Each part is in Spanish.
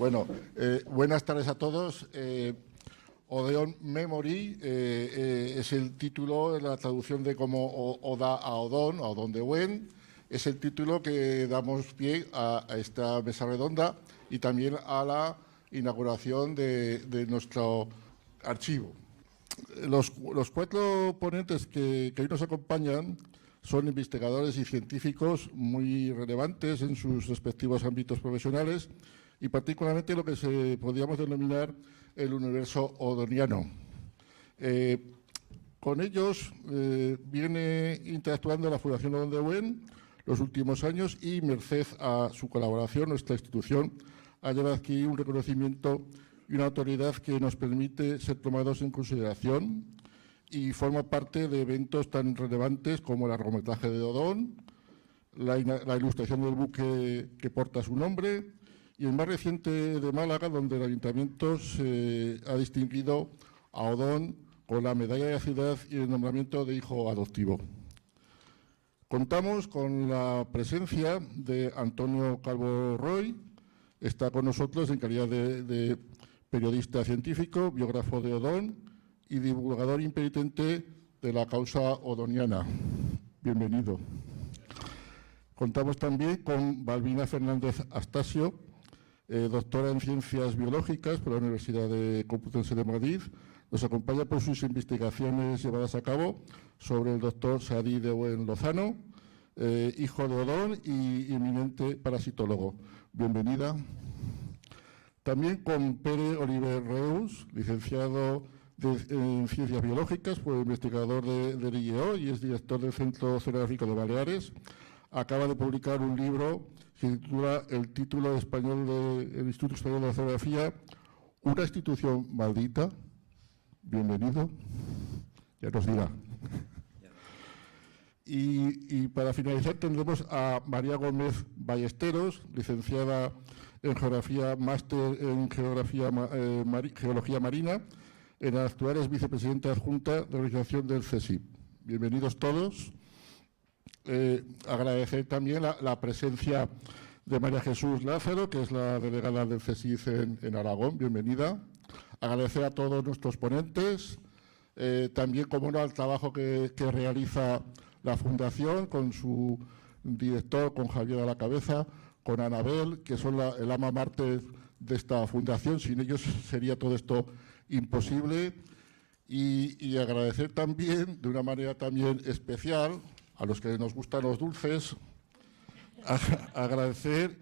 Bueno, buenas tardes a todos. Odeón Memory es el título, la traducción de como Oda a Odón de Buen. Es el título que damos pie a esta mesa redonda y también a la inauguración de nuestro archivo. Los cuatro ponentes que hoy nos acompañan son investigadores y científicos muy relevantes en sus respectivos ámbitos profesionales y particularmente lo que podríamos denominar el universo odoniano. Con ellos viene interactuando la Fundación Odón de Buen los últimos años y merced a su colaboración, nuestra institución ha llevado aquí un reconocimiento y una autoridad que nos permite ser tomados en consideración y forma parte de eventos tan relevantes como el largometraje de Odón, la ilustración del buque que porta su nombre y el más reciente de Málaga, donde el Ayuntamiento ha distinguido a Odón con la medalla de la ciudad y el nombramiento de hijo adoptivo. Contamos con la presencia de Antonio Calvo Roy, está con nosotros en calidad de periodista científico, biógrafo de Odón y divulgador impenitente de la causa odoniana. Bienvenido. Contamos también con Balbina Fernández Astasio, doctora en Ciencias Biológicas por la Universidad Complutense de Madrid. Nos acompaña por sus investigaciones llevadas a cabo sobre el doctor Sadí de Buen Lozano, hijo de Odón y eminente parasitólogo. Bienvenida. También con Pere Oliver Reus, licenciado en Ciencias Biológicas, fue investigador del IEO y es director del Centro Oceanográfico de Baleares. Acaba de publicar un libro que titula el título español del Instituto Español de Oceanografía, Una institución maldita. Bienvenido. Ya nos dirá. Y para finalizar tendremos a María Gómez Ballesteros, licenciada en Geografía, máster en Geología Marina, en la actual es vicepresidenta adjunta de la organización del CSIC. Bienvenidos todos. Agradecer también la presencia de María Jesús Lázaro, que es la delegada del CSIC en Aragón. Bienvenida. Agradecer a todos nuestros ponentes, también, como no, al trabajo que realiza la Fundación con su director, con Javier a la cabeza, con Anabel, que son el alma mater de esta Fundación. Sin ellos sería todo esto imposible. Y agradecer también, de una manera también especial, a los que nos gustan los dulces, agradecer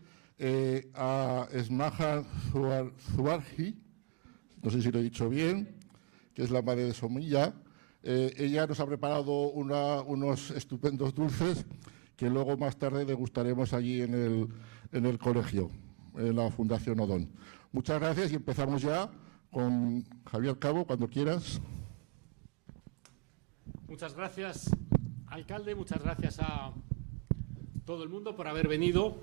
a Esmaha Zuarji, no sé si lo he dicho bien, que es la madre de Somilla. Ella nos ha preparado unos estupendos dulces que luego más tarde degustaremos allí en el colegio, en la Fundación Odón. Muchas gracias y empezamos ya con Javier Cabo, cuando quieras. Muchas gracias, alcalde, muchas gracias a todo el mundo por haber venido.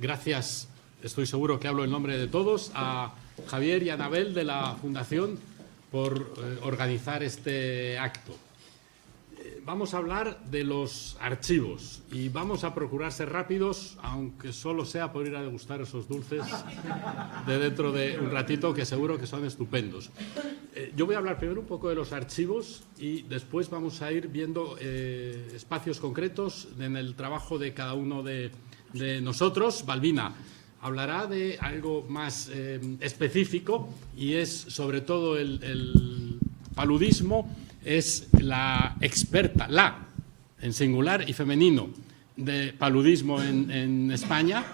Gracias, estoy seguro que hablo en nombre de todos, a Javier y a Anabel de la Fundación por organizar este acto. Vamos a hablar de los archivos y vamos a procurar ser rápidos, aunque solo sea por ir a degustar esos dulces de dentro de un ratito, que seguro que son estupendos. Yo voy a hablar primero un poco de los archivos y después vamos a ir viendo espacios concretos en el trabajo de cada uno de nosotros. Balbina hablará de algo más específico y es sobre todo el paludismo. Es la experta, en singular y femenino, de paludismo en España.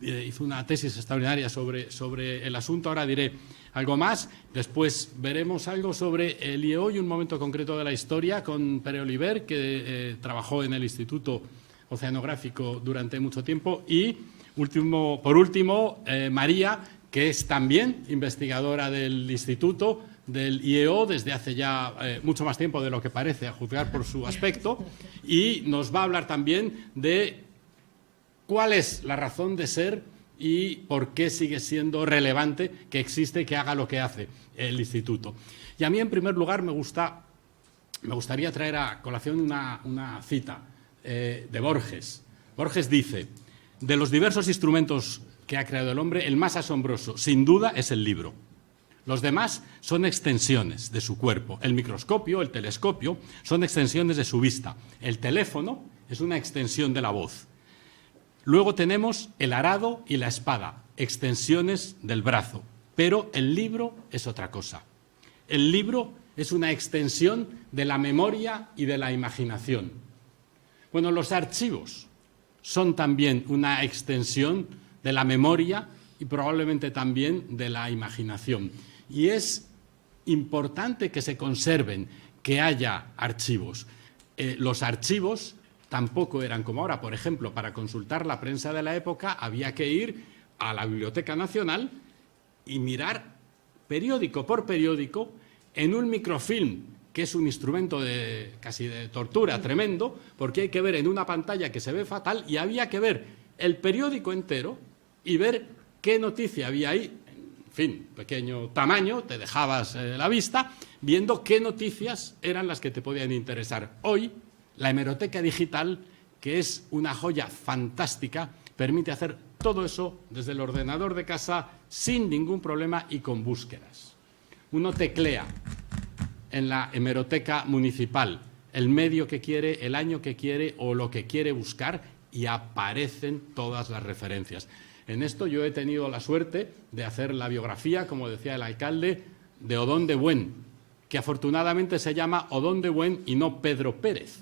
Hizo una tesis extraordinaria sobre el asunto. Ahora diré algo más. Después veremos algo sobre el IEO y un momento concreto de la historia con Pere Oliver, que trabajó en el Instituto Oceanográfico durante mucho tiempo. Y, por último, María, que es también investigadora del Instituto, del IEO, desde hace ya mucho más tiempo de lo que parece, a juzgar por su aspecto, y nos va a hablar también de cuál es la razón de ser y por qué sigue siendo relevante que existe, que haga lo que hace el Instituto. Y a mí, en primer lugar, me gustaría traer a colación una cita de Borges. Borges dice: de los diversos instrumentos que ha creado el hombre, el más asombroso, sin duda, es el libro. Los demás son extensiones de su cuerpo. El microscopio, el telescopio, son extensiones de su vista. El teléfono es una extensión de la voz. Luego tenemos el arado y la espada, extensiones del brazo. Pero el libro es otra cosa. El libro es una extensión de la memoria y de la imaginación. Bueno, los archivos son también una extensión de la memoria y probablemente también de la imaginación. Y es importante que se conserven, que haya archivos. Los archivos tampoco eran como ahora. Por ejemplo, para consultar la prensa de la época había que ir a la Biblioteca Nacional y mirar periódico por periódico en un microfilm, que es un instrumento casi de tortura tremendo, porque hay que ver en una pantalla que se ve fatal y había que ver el periódico entero y ver qué noticia había ahí, en fin, pequeño tamaño, te dejabas la vista, viendo qué noticias eran las que te podían interesar. Hoy, la hemeroteca digital, que es una joya fantástica, permite hacer todo eso desde el ordenador de casa sin ningún problema y con búsquedas. Uno teclea en la hemeroteca municipal el medio que quiere, el año que quiere o lo que quiere buscar y aparecen todas las referencias. En esto yo he tenido la suerte de hacer la biografía, como decía el alcalde, de Odón de Buen, que afortunadamente se llama Odón de Buen y no Pedro Pérez.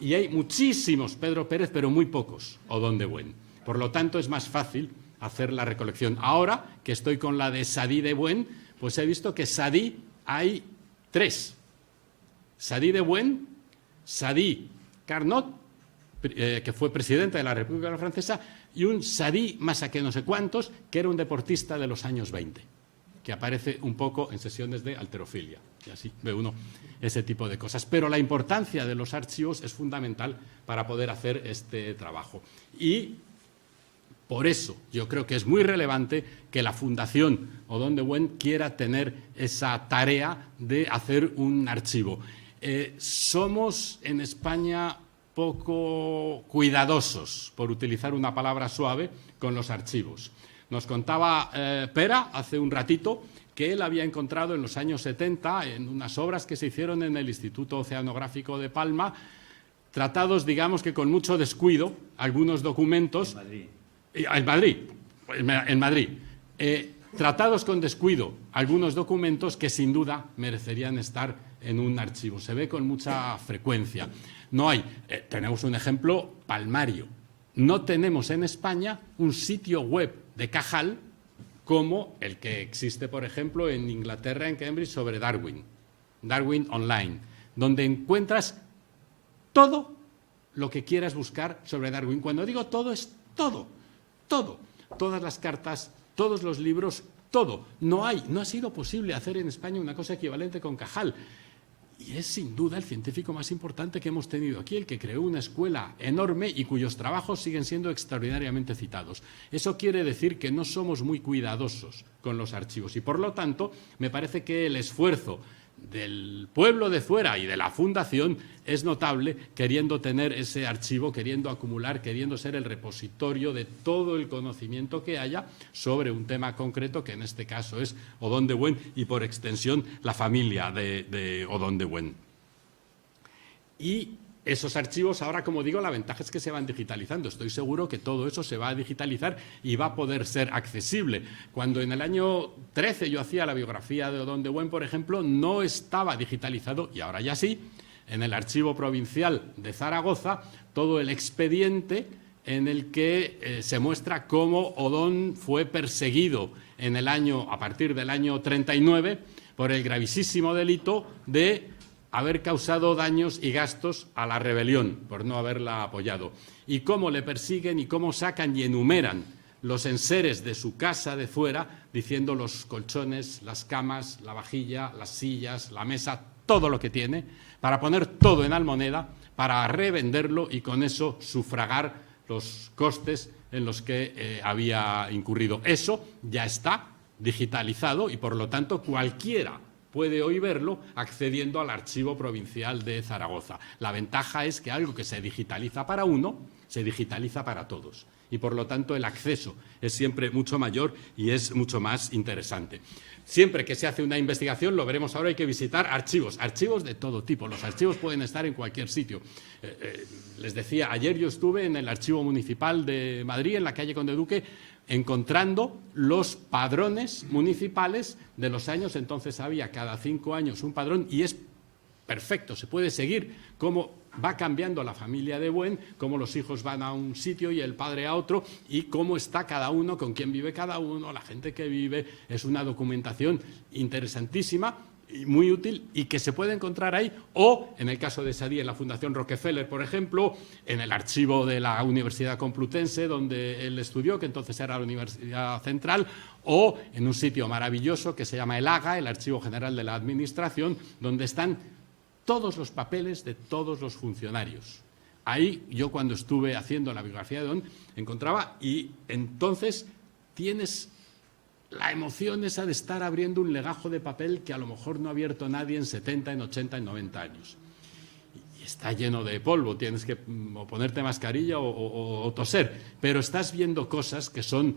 Y hay muchísimos Pedro Pérez, pero muy pocos Odón de Buen. Por lo tanto, es más fácil hacer la recolección. Ahora que estoy con la de Sadí de Buen, pues he visto que Sadí hay 3. Sadí de Buen, Sadí Carnot, que fue presidente de la República Francesa, y un Sadí más a que no sé cuántos, que era un deportista de los años 20, que aparece un poco en sesiones de halterofilia. Y así ve uno ese tipo de cosas. Pero la importancia de los archivos es fundamental para poder hacer este trabajo. Y por eso yo creo que es muy relevante que la Fundación Odón de Buen quiera tener esa tarea de hacer un archivo. Somos en España poco cuidadosos, por utilizar una palabra suave, con los archivos. Nos contaba Pera hace un ratito que él había encontrado en los años 70, en unas obras que se hicieron en el Instituto Oceanográfico de Palma, tratados, digamos que con mucho descuido, algunos documentos. En Madrid. Tratados con descuido, algunos documentos que sin duda merecerían estar en un archivo. Se ve con mucha frecuencia. No hay, tenemos un ejemplo palmario. No tenemos en España un sitio web de Cajal como el que existe, por ejemplo, en Inglaterra, en Cambridge, sobre Darwin. Darwin Online, donde encuentras todo lo que quieras buscar sobre Darwin. Cuando digo todo, es todo, todo. Todas las cartas, todos los libros, todo. No ha sido posible hacer en España una cosa equivalente con Cajal. Y es sin duda el científico más importante que hemos tenido aquí, el que creó una escuela enorme y cuyos trabajos siguen siendo extraordinariamente citados. Eso quiere decir que no somos muy cuidadosos con los archivos y, por lo tanto, me parece que el esfuerzo del pueblo de fuera y de la Fundación es notable, queriendo tener ese archivo, queriendo acumular, queriendo ser el repositorio de todo el conocimiento que haya sobre un tema concreto, que en este caso es Odón de Buen y, por extensión, la familia de Odón de Buen. Y esos archivos ahora, como digo, la ventaja es que se van digitalizando. Estoy seguro que todo eso se va a digitalizar y va a poder ser accesible. Cuando en el año 13 yo hacía la biografía de Odón de Buen, por ejemplo, no estaba digitalizado, y ahora ya sí, en el Archivo Provincial de Zaragoza, todo el expediente en el que se muestra cómo Odón fue perseguido a partir del año 39 por el gravísimo delito de haber causado daños y gastos a la rebelión por no haberla apoyado, y cómo le persiguen y cómo sacan y enumeran los enseres de su casa de fuera, diciendo los colchones, las camas, la vajilla, las sillas, la mesa, todo lo que tiene, para poner todo en almoneda, para revenderlo y con eso sufragar los costes en los que había incurrido. Eso ya está digitalizado y, por lo tanto, cualquiera puede hoy verlo accediendo al Archivo Provincial de Zaragoza. La ventaja es que algo que se digitaliza para uno, se digitaliza para todos. Y, por lo tanto, el acceso es siempre mucho mayor y es mucho más interesante. Siempre que se hace una investigación, lo veremos ahora, hay que visitar archivos de todo tipo. Los archivos pueden estar en cualquier sitio. Les decía, ayer yo estuve en el Archivo Municipal de Madrid, en la calle Conde Duque, encontrando los padrones municipales de los años. Entonces había cada 5 años un padrón y es perfecto, se puede seguir cómo va cambiando la familia de Buen, cómo los hijos van a un sitio y el padre a otro, y cómo está cada uno, con quién vive cada uno, la gente que vive. Es una documentación interesantísima y muy útil y que se puede encontrar ahí, o en el caso de Sadí en la Fundación Rockefeller, por ejemplo, en el archivo de la Universidad Complutense donde él estudió, que entonces era la Universidad Central, o en un sitio maravilloso que se llama el AGA, el Archivo General de la Administración, donde están todos los papeles de todos los funcionarios. Ahí yo, cuando estuve haciendo la biografía de Don, encontraba, y entonces tienes la emoción esa de estar abriendo un legajo de papel que a lo mejor no ha abierto nadie en 70, en 80, en 90 años. Y está lleno de polvo, tienes que o ponerte mascarilla o toser, pero estás viendo cosas que son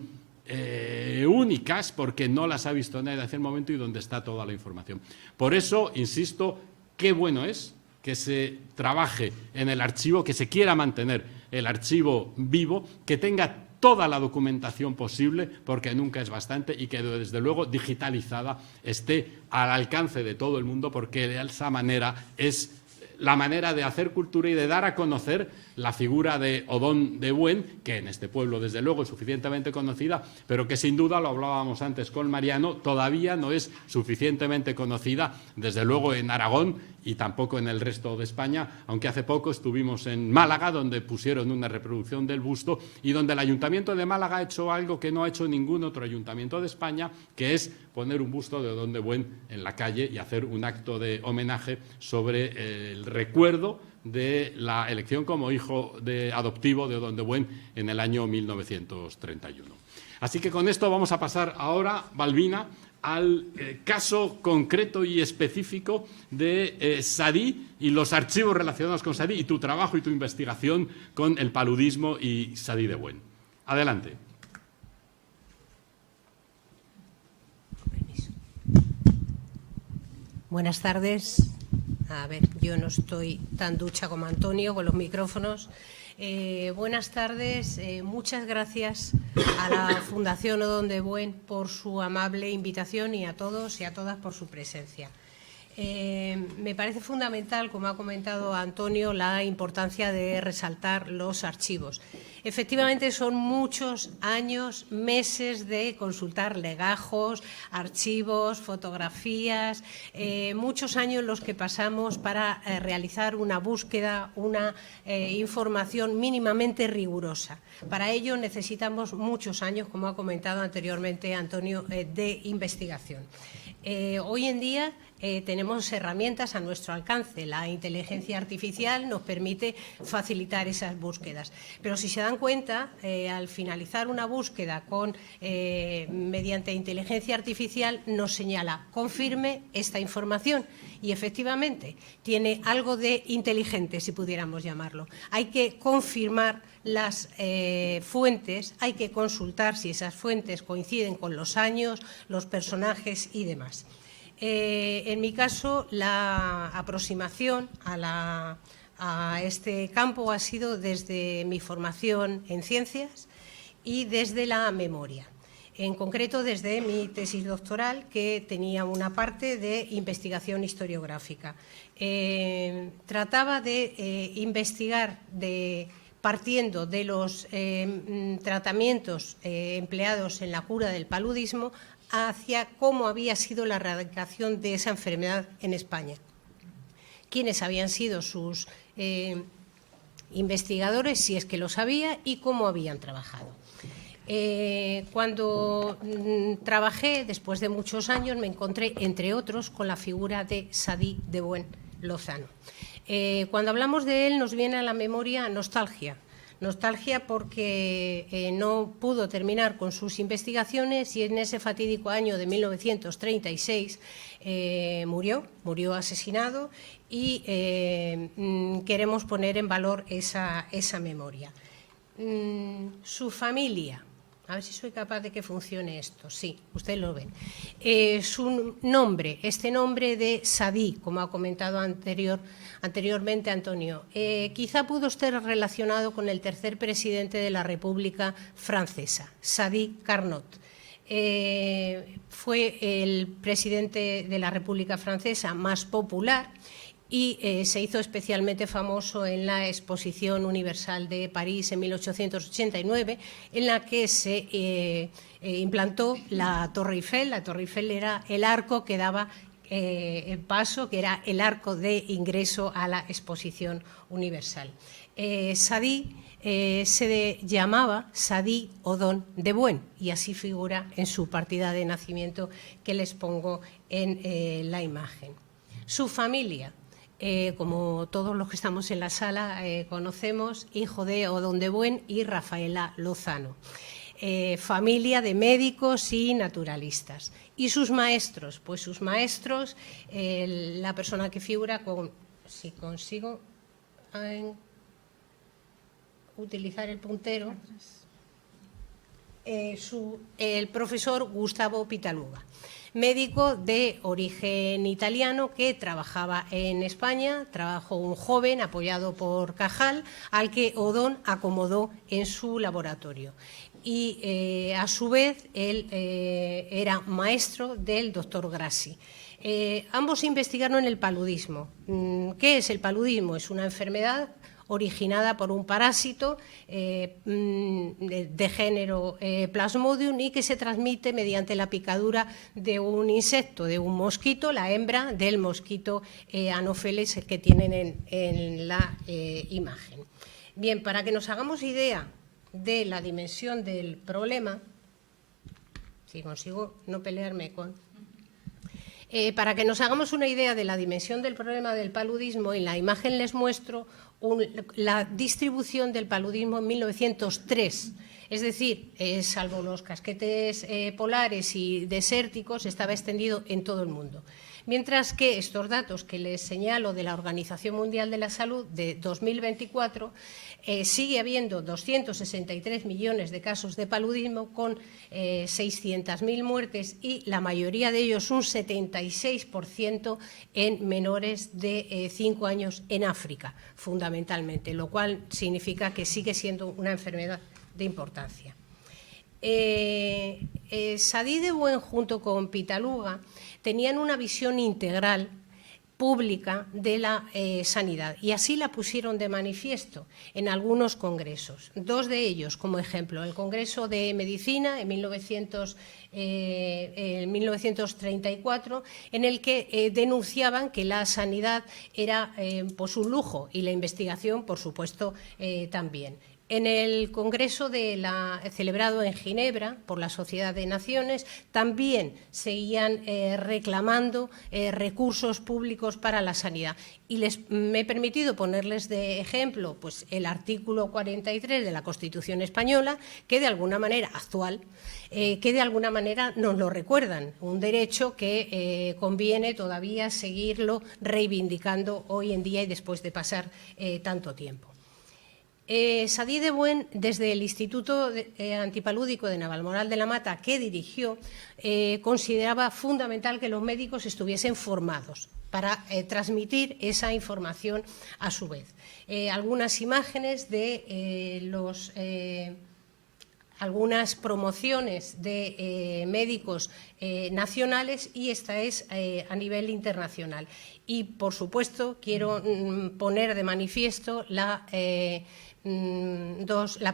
únicas porque no las ha visto nadie hace un momento y donde está toda la información. Por eso, insisto, qué bueno es que se trabaje en el archivo, que se quiera mantener el archivo vivo, que tenga toda la documentación posible, porque nunca es bastante, y que desde luego digitalizada esté al alcance de todo el mundo, porque de esa manera es la manera de hacer cultura y de dar a conocer la figura de Odón de Buen, que en este pueblo desde luego es suficientemente conocida, pero que sin duda, lo hablábamos antes con Mariano, todavía no es suficientemente conocida, desde luego en Aragón y tampoco en el resto de España, aunque hace poco estuvimos en Málaga, donde pusieron una reproducción del busto y donde el Ayuntamiento de Málaga ha hecho algo que no ha hecho ningún otro ayuntamiento de España, que es poner un busto de Odón de Buen en la calle y hacer un acto de homenaje sobre el recuerdo de la elección como hijo adoptivo de Odón de Buen en el año 1931. Así que con esto vamos a pasar ahora, Balbina, al caso concreto y específico de Sadí y los archivos relacionados con Sadí y tu trabajo y tu investigación con el paludismo y Sadí de Buen. Adelante. Buenas tardes. A ver, yo no estoy tan ducha como Antonio con los micrófonos. Buenas tardes, muchas gracias a la Fundación Odón de Buen por su amable invitación y a todos y a todas por su presencia. Me parece fundamental, como ha comentado Antonio, la importancia de resaltar los archivos. Efectivamente, son muchos años, meses de consultar legajos, archivos, fotografías, muchos años los que pasamos para realizar una búsqueda, una información mínimamente rigurosa. Para ello necesitamos muchos años, como ha comentado anteriormente Antonio, de investigación. Hoy en día tenemos herramientas a nuestro alcance. La inteligencia artificial nos permite facilitar esas búsquedas. Pero si se dan cuenta, al finalizar una búsqueda mediante inteligencia artificial, nos señala, confirme esta información. Y efectivamente, tiene algo de inteligente, si pudiéramos llamarlo. Hay que confirmar las fuentes, hay que consultar si esas fuentes coinciden con los años, los personajes y demás. En mi caso, la aproximación a este campo ha sido desde mi formación en ciencias y desde la memoria. En concreto, desde mi tesis doctoral, que tenía una parte de investigación historiográfica. Trataba de investigar partiendo de los tratamientos empleados en la cura del paludismo hacia cómo había sido la erradicación de esa enfermedad en España. Quiénes habían sido sus investigadores, si es que lo sabía, y cómo habían trabajado. Cuando trabajé, después de muchos años, me encontré, entre otros, con la figura de Sadí de Buen Lozano. Cuando hablamos de él nos viene a la memoria nostalgia. Nostalgia porque no pudo terminar con sus investigaciones y en ese fatídico año de 1936 murió asesinado, y queremos poner en valor esa memoria. Su familia. A ver si soy capaz de que funcione esto. Sí, ustedes lo ven. Su nombre, este nombre de Sadi, como ha comentado anteriormente Antonio, quizá pudo estar relacionado con el tercer presidente de la República Francesa, Sadi Carnot. Fue el presidente de la República Francesa más popular y se hizo especialmente famoso en la Exposición Universal de París en 1889, en la que se implantó la Torre Eiffel. La Torre Eiffel era el arco que daba paso, que era el arco de ingreso a la Exposición Universal. Sadi se llamaba Sadi Odón de Buen, y así figura en su partida de nacimiento, que les pongo en la imagen. Su familia. Como todos los que estamos en la sala conocemos, hijo de Odón de Buen y Rafaela Lozano. Familia de médicos y naturalistas. ¿Y sus maestros? Pues sus maestros, la persona que figura con, si consigo utilizar el puntero, el profesor Gustavo Pitaluga, médico de origen italiano que trabajaba en España, trabajó un joven apoyado por Cajal, al que Odón acomodó en su laboratorio. Y a su vez él era maestro del doctor Grassi. Ambos investigaron el paludismo. ¿Qué es el paludismo? Es una enfermedad originada por un parásito de género Plasmodium y que se transmite mediante la picadura de un insecto, de un mosquito, la hembra del mosquito Anopheles que tienen en la imagen. Bien, para que nos hagamos idea de la dimensión del problema, si consigo no pelearme con... para que nos hagamos una idea de la dimensión del problema del paludismo, en la imagen les muestro la distribución del paludismo en 1903. Es decir, salvo los casquetes polares y desérticos, estaba extendido en todo el mundo. Mientras que estos datos que les señalo de la Organización Mundial de la Salud de 2024, sigue habiendo 263 millones de casos de paludismo con 600.000 muertes y la mayoría de ellos, un 76%, en menores de 5 años en África, fundamentalmente, lo cual significa que sigue siendo una enfermedad de importancia. Sadi de Buen junto con Pitaluga tenían una visión integral pública de la sanidad y así la pusieron de manifiesto en algunos congresos. Dos de ellos, como ejemplo, el Congreso de Medicina en 1934, en el que denunciaban que la sanidad era pues un lujo y la investigación, por supuesto, también. En el Congreso celebrado en Ginebra por la Sociedad de Naciones también seguían reclamando recursos públicos para la sanidad. Y me he permitido ponerles de ejemplo pues, el artículo 43 de la Constitución española, que de alguna manera actual, que de alguna manera nos lo recuerdan, un derecho que conviene todavía seguirlo reivindicando hoy en día y después de pasar tanto tiempo. Sadi de Buen, desde el Instituto Antipalúdico de Navalmoral de la Mata, que dirigió, consideraba fundamental que los médicos estuviesen formados para transmitir esa información a su vez. Algunas imágenes de algunas promociones de médicos nacionales y esta es a nivel internacional. Y, por supuesto, quiero poner de manifiesto la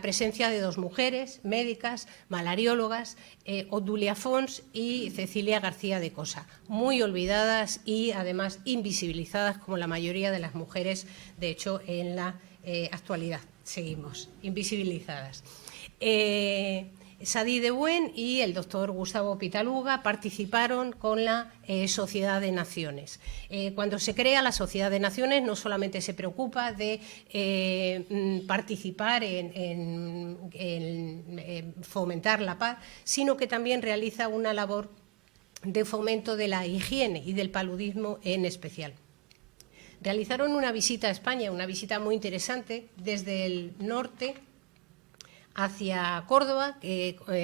presencia de dos mujeres médicas, malariólogas, Odulia Fons y Cecilia García de Cosa, muy olvidadas y además invisibilizadas como la mayoría de las mujeres, de hecho en la actualidad seguimos invisibilizadas. Sadí de Buen y el doctor Gustavo Pitaluga participaron con la Sociedad de Naciones. Cuando se crea la Sociedad de Naciones no solamente se preocupa de participar en fomentar la paz, sino que también realiza una labor de fomento de la higiene y del paludismo en especial. Realizaron una visita a España, una visita muy interesante desde el norte hacia Córdoba,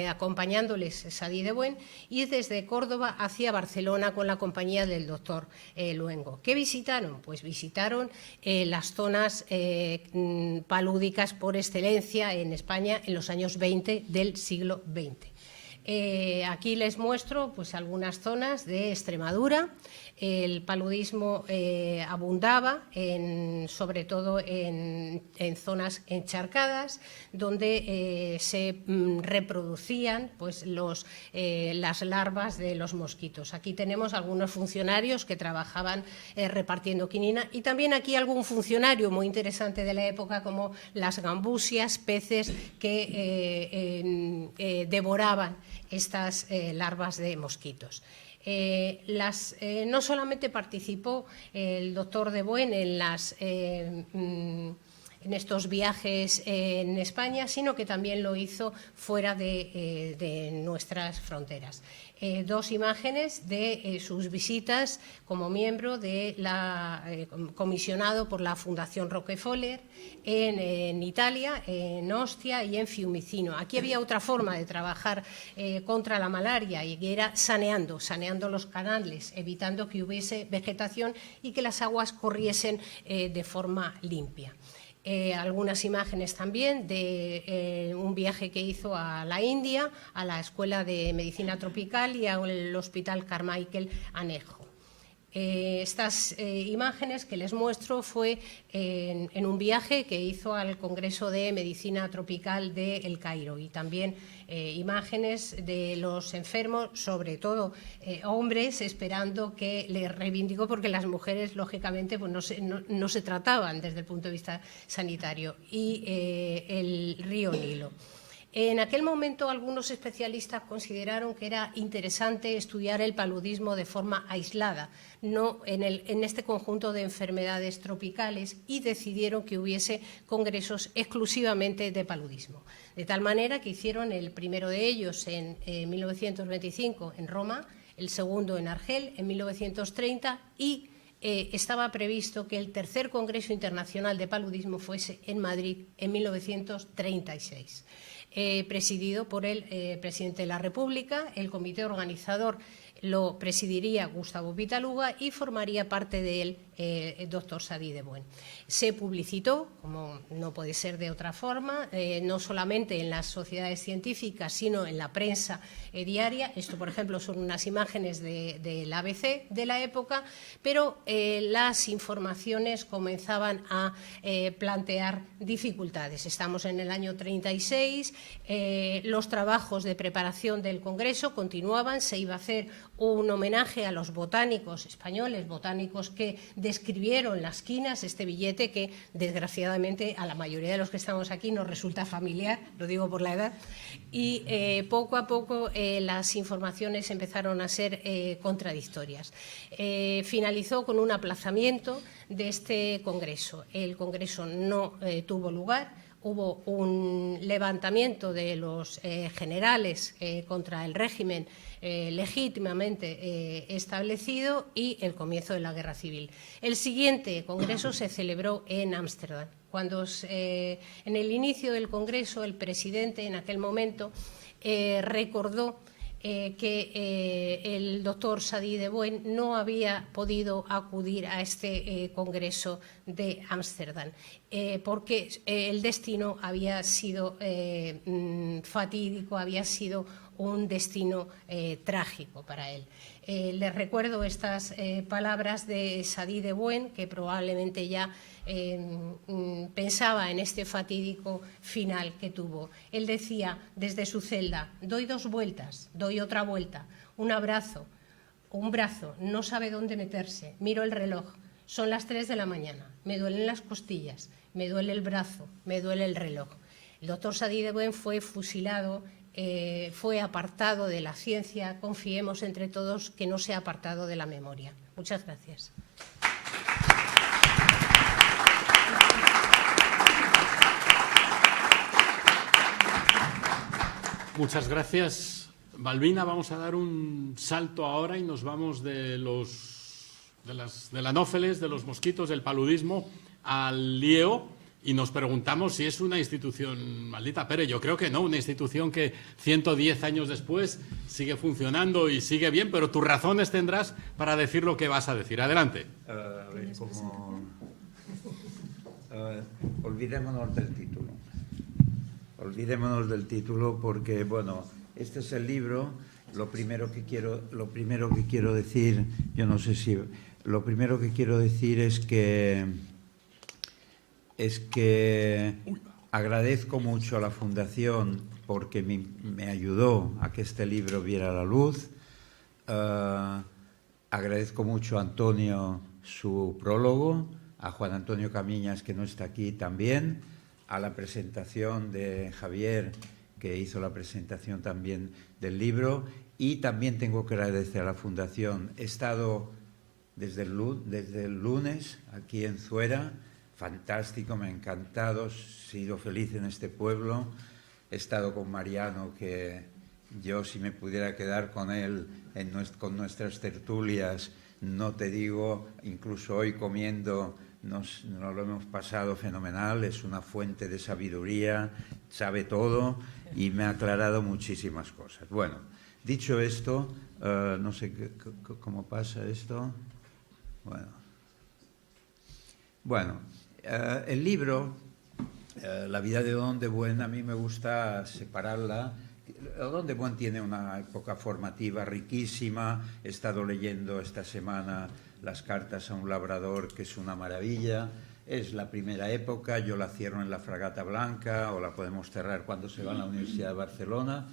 acompañándoles Sadí de Buen, y desde Córdoba hacia Barcelona con la compañía del doctor Luengo. ¿Qué visitaron? Pues visitaron las zonas palúdicas por excelencia en España en los años 20 del siglo XX. Aquí les muestro pues, algunas zonas de Extremadura. El paludismo abundaba, sobre todo en zonas encharcadas, donde se reproducían pues, las larvas de los mosquitos. Aquí tenemos algunos funcionarios que trabajaban repartiendo quinina y también aquí algún funcionario muy interesante de la época, como las gambusias, peces que devoraban estas larvas de mosquitos. No solamente participó el doctor de Buen en estos viajes en España, sino que también lo hizo fuera de nuestras fronteras. Dos imágenes de sus visitas como miembro de comisionado por la Fundación Rockefeller en Italia, en Ostia y en Fiumicino. Aquí había otra forma de trabajar contra la malaria y que era saneando los canales, evitando que hubiese vegetación y que las aguas corriesen de forma limpia. Algunas imágenes también de un viaje que hizo a la India, a la Escuela de Medicina Tropical y al Hospital Carmichael Anejo. Estas imágenes que les muestro fue en un viaje que hizo al Congreso de Medicina Tropical de El Cairo, y también imágenes de los enfermos, sobre todo hombres, esperando que les reivindicó, porque las mujeres, lógicamente, pues no se trataban desde el punto de vista sanitario, y el río Nilo. En aquel momento algunos especialistas consideraron que era interesante estudiar el paludismo de forma aislada, no en este conjunto de enfermedades tropicales, y decidieron que hubiese congresos exclusivamente de paludismo. De tal manera que hicieron el primero de ellos en 1925 en Roma, el segundo en Argel en 1930 y estaba previsto que el tercer Congreso Internacional de Paludismo fuese en Madrid en 1936. Presidido por el presidente de la República. El comité organizador lo presidiría Gustavo Pitaluga y formaría parte de él el doctor Sadí de Buen. Se publicitó, como no puede ser de otra forma, no solamente en las sociedades científicas, sino en la prensa diaria. Esto, por ejemplo, son unas imágenes del ABC de la época, pero las informaciones comenzaban a plantear dificultades. Estamos en el año 36, los trabajos de preparación del Congreso continuaban, se iba a hacer un homenaje a los botánicos españoles, botánicos que describieron las quinas, este billete que desgraciadamente a la mayoría de los que estamos aquí nos resulta familiar, lo digo por la edad, y poco a poco las informaciones empezaron a ser contradictorias. Finalizó con un aplazamiento de este congreso. El congreso no tuvo lugar. Hubo un levantamiento de los generales contra el régimen legítimamente establecido y el comienzo de la guerra civil. El siguiente congreso se celebró en Ámsterdam. Cuando en el inicio del congreso el presidente en aquel momento recordó que el doctor Sadí de Buen no había podido acudir a este congreso de Ámsterdam porque el destino había sido fatídico, había sido un destino trágico para él. Les recuerdo estas palabras de Sadí de Buen, que probablemente ya pensaba en este fatídico final que tuvo. Él decía desde su celda: doy dos vueltas, doy otra vuelta, un brazo, no sabe dónde meterse, miro el reloj, son las 3 de la mañana, me duelen las costillas, me duele el brazo, me duele el reloj. El doctor Sadí de Buen fue fusilado fue apartado de la ciencia, confiemos entre todos que no sea apartado de la memoria. Muchas gracias. Muchas gracias, Balbina. Vamos a dar un salto ahora y nos vamos de la anófeles, de los mosquitos, del paludismo al lío. Y nos preguntamos si es una institución maldita. Pere, yo creo que no, una institución que 110 años después sigue funcionando y sigue bien, pero tus razones tendrás para decir lo que vas a decir. Adelante. Olvidémonos del título. Olvidémonos del título porque, bueno, este es el libro. Lo primero que quiero decir, yo no sé si... Lo primero que quiero decir es que agradezco mucho a la Fundación porque me ayudó a que este libro viera la luz. Agradezco mucho a Antonio su prólogo, a Juan Antonio Camiñas, que no está aquí también, a la presentación de Javier, que hizo la presentación también del libro, y también tengo que agradecer a la Fundación. He estado desde el lunes aquí en Zuera. Fantástico, me ha encantado, he sido feliz en este pueblo. He estado con Mariano, que yo si me pudiera quedar con él con nuestras tertulias, no te digo, incluso hoy comiendo nos lo hemos pasado fenomenal, es una fuente de sabiduría, sabe todo y me ha aclarado muchísimas cosas. Bueno, dicho esto, no sé cómo pasa esto. Bueno. El libro, La vida de Odón de Buen, a mí me gusta separarla. Odón de Buen tiene una época formativa riquísima. He estado leyendo esta semana Las cartas a un labrador, que es una maravilla. Es la primera época, yo la cierro en la Fragata Blanca o la podemos cerrar cuando se va a la Universidad de Barcelona.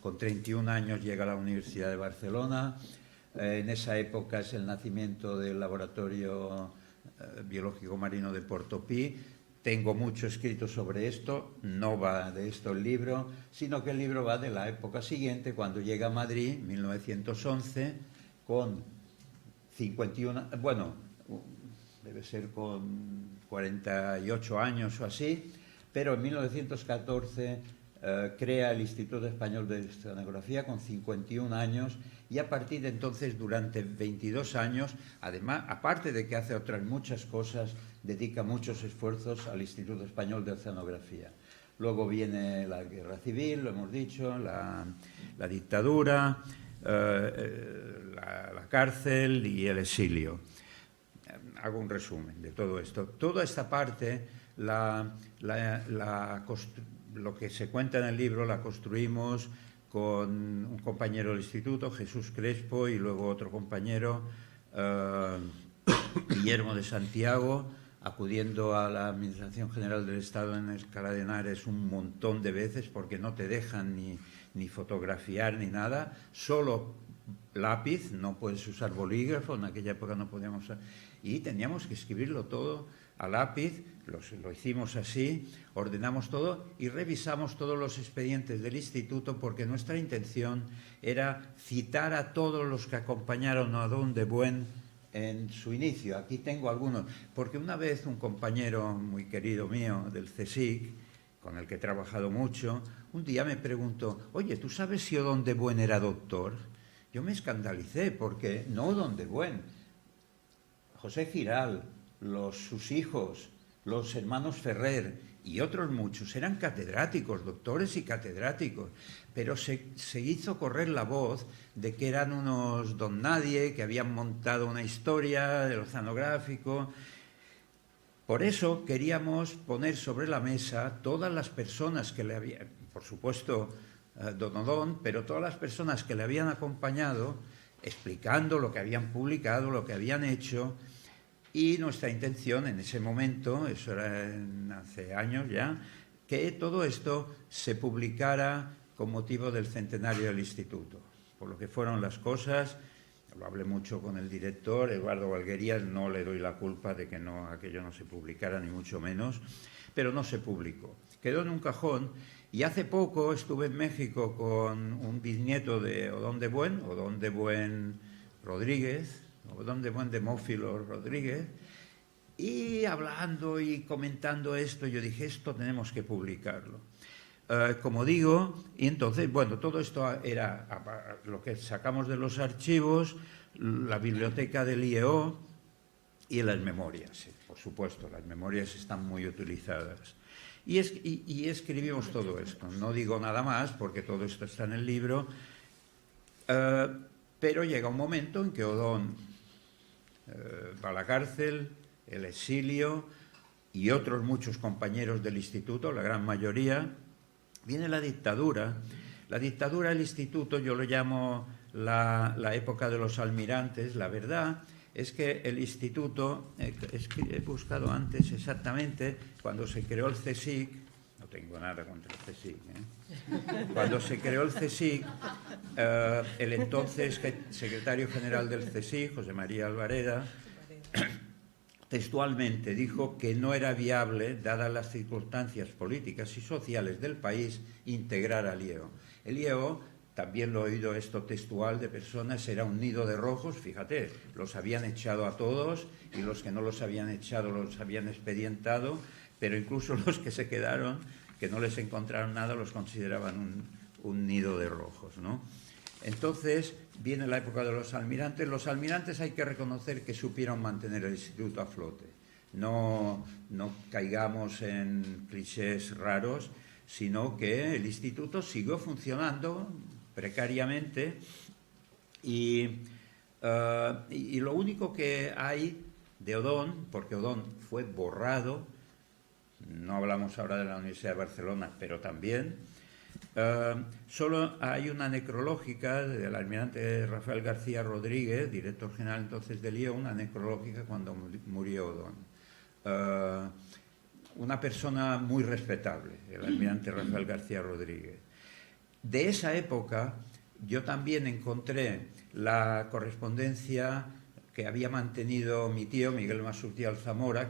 Con 31 años llega a la Universidad de Barcelona. En esa época es el nacimiento del laboratorio biológico marino de Portopí. Tengo mucho escrito sobre esto, no va de esto el libro, sino que el libro va de la época siguiente, cuando llega a Madrid, 1911, con 51, bueno, debe ser con 48 años o así, pero en 1914 crea el Instituto Español de Oceanografía con 51 años, y a partir de entonces, durante 22 años, además, aparte de que hace otras muchas cosas, dedica muchos esfuerzos al Instituto Español de Oceanografía. Luego viene la Guerra Civil, lo hemos dicho, la dictadura, la cárcel y el exilio. Hago un resumen de todo esto. Toda esta parte, lo que se cuenta en el libro, la construimos con un compañero del instituto, Jesús Crespo, y luego otro compañero, Guillermo de Santiago, acudiendo a la Administración General del Estado en Alcalá de Henares un montón de veces porque no te dejan ni fotografiar ni nada, solo lápiz, no puedes usar bolígrafo, en aquella época no podíamos usar, y teníamos que escribirlo todo a lápiz. Lo hicimos así, ordenamos todo y revisamos todos los expedientes del instituto, porque nuestra intención era citar a todos los que acompañaron a Odón de Buen en su inicio. Aquí tengo algunos, porque una vez un compañero muy querido mío del CSIC, con el que he trabajado mucho, un día me preguntó: oye, ¿tú sabes si Odón de Buen era doctor? Yo me escandalicé, porque no Odón de Buen, José Giral, sus hijos, los hermanos Ferrer y otros muchos eran catedráticos, doctores y catedráticos, pero se hizo correr la voz de que eran unos don nadie, que habían montado una historia del oceanográfico. Por eso queríamos poner sobre la mesa todas las personas que le habían, por supuesto, don Odón, pero todas las personas que le habían acompañado, explicando lo que habían publicado, lo que habían hecho. Y nuestra intención en ese momento, eso era hace años ya, que todo esto se publicara con motivo del centenario del instituto. Por lo que fueron las cosas, lo hablé mucho con el director, Eduardo Valguerías, no le doy la culpa de que aquello no se publicara, ni mucho menos, pero no se publicó. Quedó en un cajón Y hace poco estuve en México con un bisnieto de Odón de Buen Rodríguez, Odón de Buen Demófilo Rodríguez, y hablando y comentando esto, yo dije, esto tenemos que publicarlo. Como digo, y entonces, bueno, todo esto era lo que sacamos de los archivos, la biblioteca del IEO y las memorias, sí, por supuesto, las memorias están muy utilizadas. Y escribimos todo esto. No digo nada más porque todo esto está en el libro, pero llega un momento en que Odón va a la cárcel, el exilio y otros muchos compañeros del instituto, la gran mayoría. Viene la dictadura. La dictadura del instituto yo lo llamo la época de los almirantes. La verdad es que el instituto, es que he buscado antes exactamente, cuando se creó el CSIC, no tengo nada contra el CSIC, cuando se creó el CSIC, el entonces secretario general del CSIC, José María Albareda, textualmente dijo que no era viable, dadas las circunstancias políticas y sociales del país, integrar al IEO. El IEO, también lo he oído esto textual de personas, era un nido de rojos, fíjate, los habían echado a todos y los que no los habían echado los habían expedientado, pero incluso los que se quedaron, que no les encontraron nada, los consideraban un nido de rojos, ¿no? Entonces viene la época de los almirantes. Los almirantes hay que reconocer que supieron mantener el instituto a flote. No caigamos en clichés raros, sino que el instituto siguió funcionando precariamente y lo único que hay de Odón, porque Odón fue borrado, no hablamos ahora de la Universidad de Barcelona, pero también, solo hay una necrológica del almirante Rafael García Rodríguez, director general entonces del IEO, una necrológica cuando murió Odón. Una persona muy respetable, el almirante Rafael García Rodríguez. De esa época yo también encontré la correspondencia que había mantenido mi tío Miguel Masurtí Alzamora,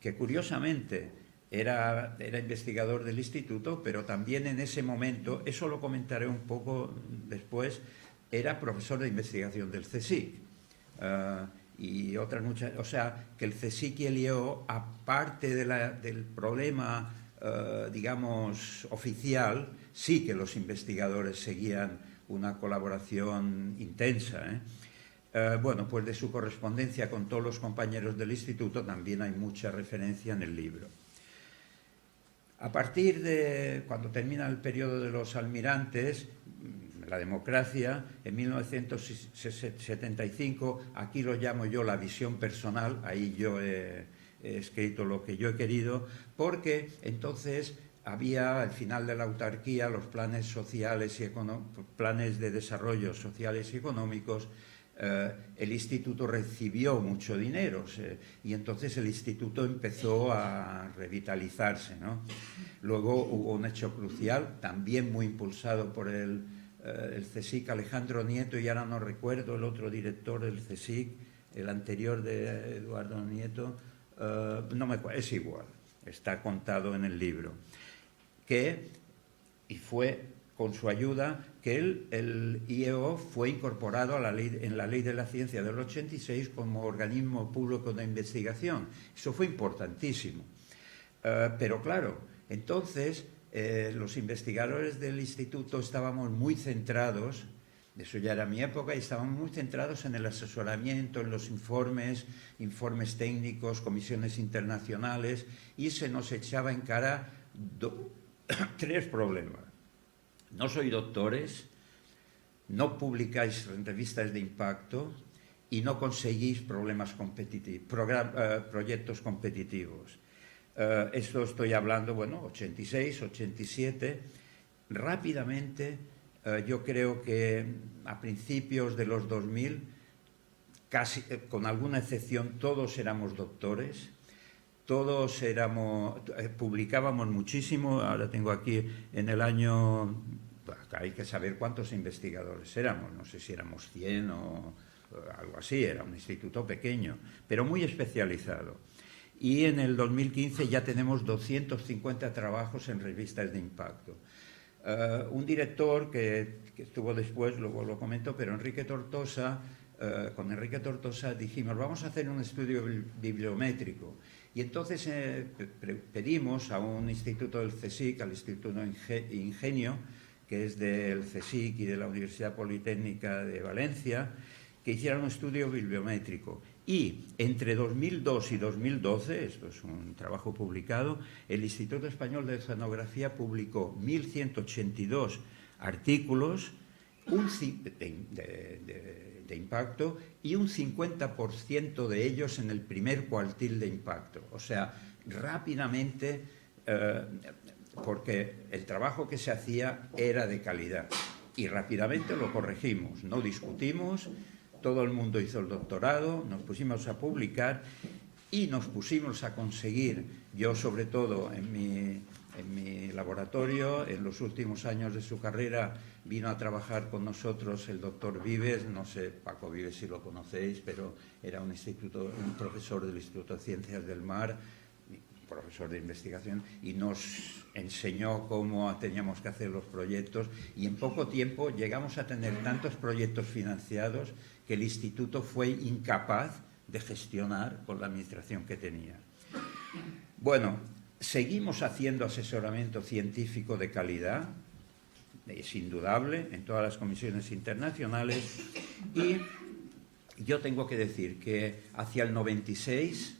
que curiosamente era investigador del instituto, pero también en ese momento, eso lo comentaré un poco después, era profesor de investigación del CSIC. Y otras muchas, o sea, que el CSIC y el IEO, aparte del problema, digamos, oficial, sí que los investigadores seguían una colaboración intensa, bueno, pues de su correspondencia con todos los compañeros del instituto también hay mucha referencia en el libro. A partir de cuando termina el periodo de los almirantes, la democracia, en 1975, aquí lo llamo yo la visión personal, ahí yo he escrito lo que yo he querido, porque entonces había al final de la autarquía los planes sociales y planes de desarrollo sociales y económicos. El instituto recibió mucho dinero y entonces el instituto empezó a revitalizarse, ¿no? Luego hubo un hecho crucial, también muy impulsado por el CSIC, Alejandro Nieto, y ahora no recuerdo el otro director del CSIC, el anterior de Eduardo Nieto, no me acuerdo, es igual, está contado en el libro, y fue con su ayuda que el IEO fue incorporado en la Ley de la Ciencia del 86 como organismo público de investigación. Eso fue importantísimo. Pero claro, entonces los investigadores del instituto estábamos muy centrados, eso ya era mi época, y estábamos muy centrados en el asesoramiento, en los informes técnicos, comisiones internacionales, y se nos echaba en cara tres problemas. No sois doctores, no publicáis en revistas de impacto y no conseguís proyectos competitivos. Esto estoy hablando, bueno, 86, 87. Rápidamente, yo creo que a principios de los 2000, casi, con alguna excepción, todos éramos doctores. Todos publicábamos muchísimo. Ahora tengo aquí en el año, hay que saber cuántos investigadores éramos, no sé si éramos 100 o algo así, era un instituto pequeño, pero muy especializado. y en el 2015 ya tenemos 250 trabajos en revistas de impacto. Un director que estuvo después, luego lo comento, pero Enrique Tortosa, con Enrique Tortosa dijimos, vamos a hacer un estudio bibliométrico. Y entonces pedimos a un instituto del CSIC, al Instituto Ingenio, que es del CSIC y de la Universidad Politécnica de Valencia, que hicieran un estudio bibliométrico. Y entre 2002 y 2012, esto es un trabajo publicado, el Instituto Español de Oceanografía publicó 1.182 artículos de impacto y un 50% de ellos en el primer cuartil de impacto. O sea, rápidamente, porque el trabajo que se hacía era de calidad y rápidamente lo corregimos, no discutimos. Todo el mundo hizo el doctorado, nos pusimos a publicar y nos pusimos a conseguir, yo sobre todo en mi laboratorio, en los últimos años de su carrera vino a trabajar con nosotros el doctor Vives, no sé, Paco Vives si lo conocéis, pero era un profesor del Instituto de Ciencias del Mar, profesor de investigación, y nos enseñó cómo teníamos que hacer los proyectos y en poco tiempo llegamos a tener tantos proyectos financiados que el instituto fue incapaz de gestionar con la administración que tenía. Bueno, seguimos haciendo asesoramiento científico de calidad, es indudable, en todas las comisiones internacionales, y yo tengo que decir que hacia el 96,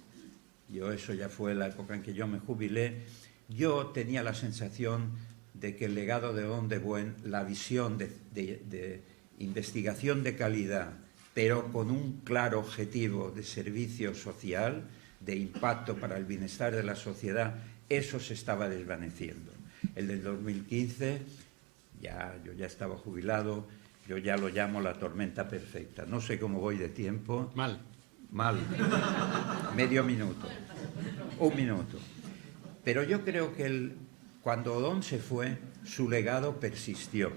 eso ya fue la época en que yo me jubilé, yo tenía la sensación de que el legado de Odón de Buen, la visión de investigación de calidad, pero con un claro objetivo de servicio social, de impacto para el bienestar de la sociedad, eso se estaba desvaneciendo. El del 2015, yo ya estaba jubilado, yo ya lo llamo la tormenta perfecta. No sé cómo voy de tiempo. Mal. Medio minuto. Un minuto. Pero yo creo que cuando Odón se fue, su legado persistió.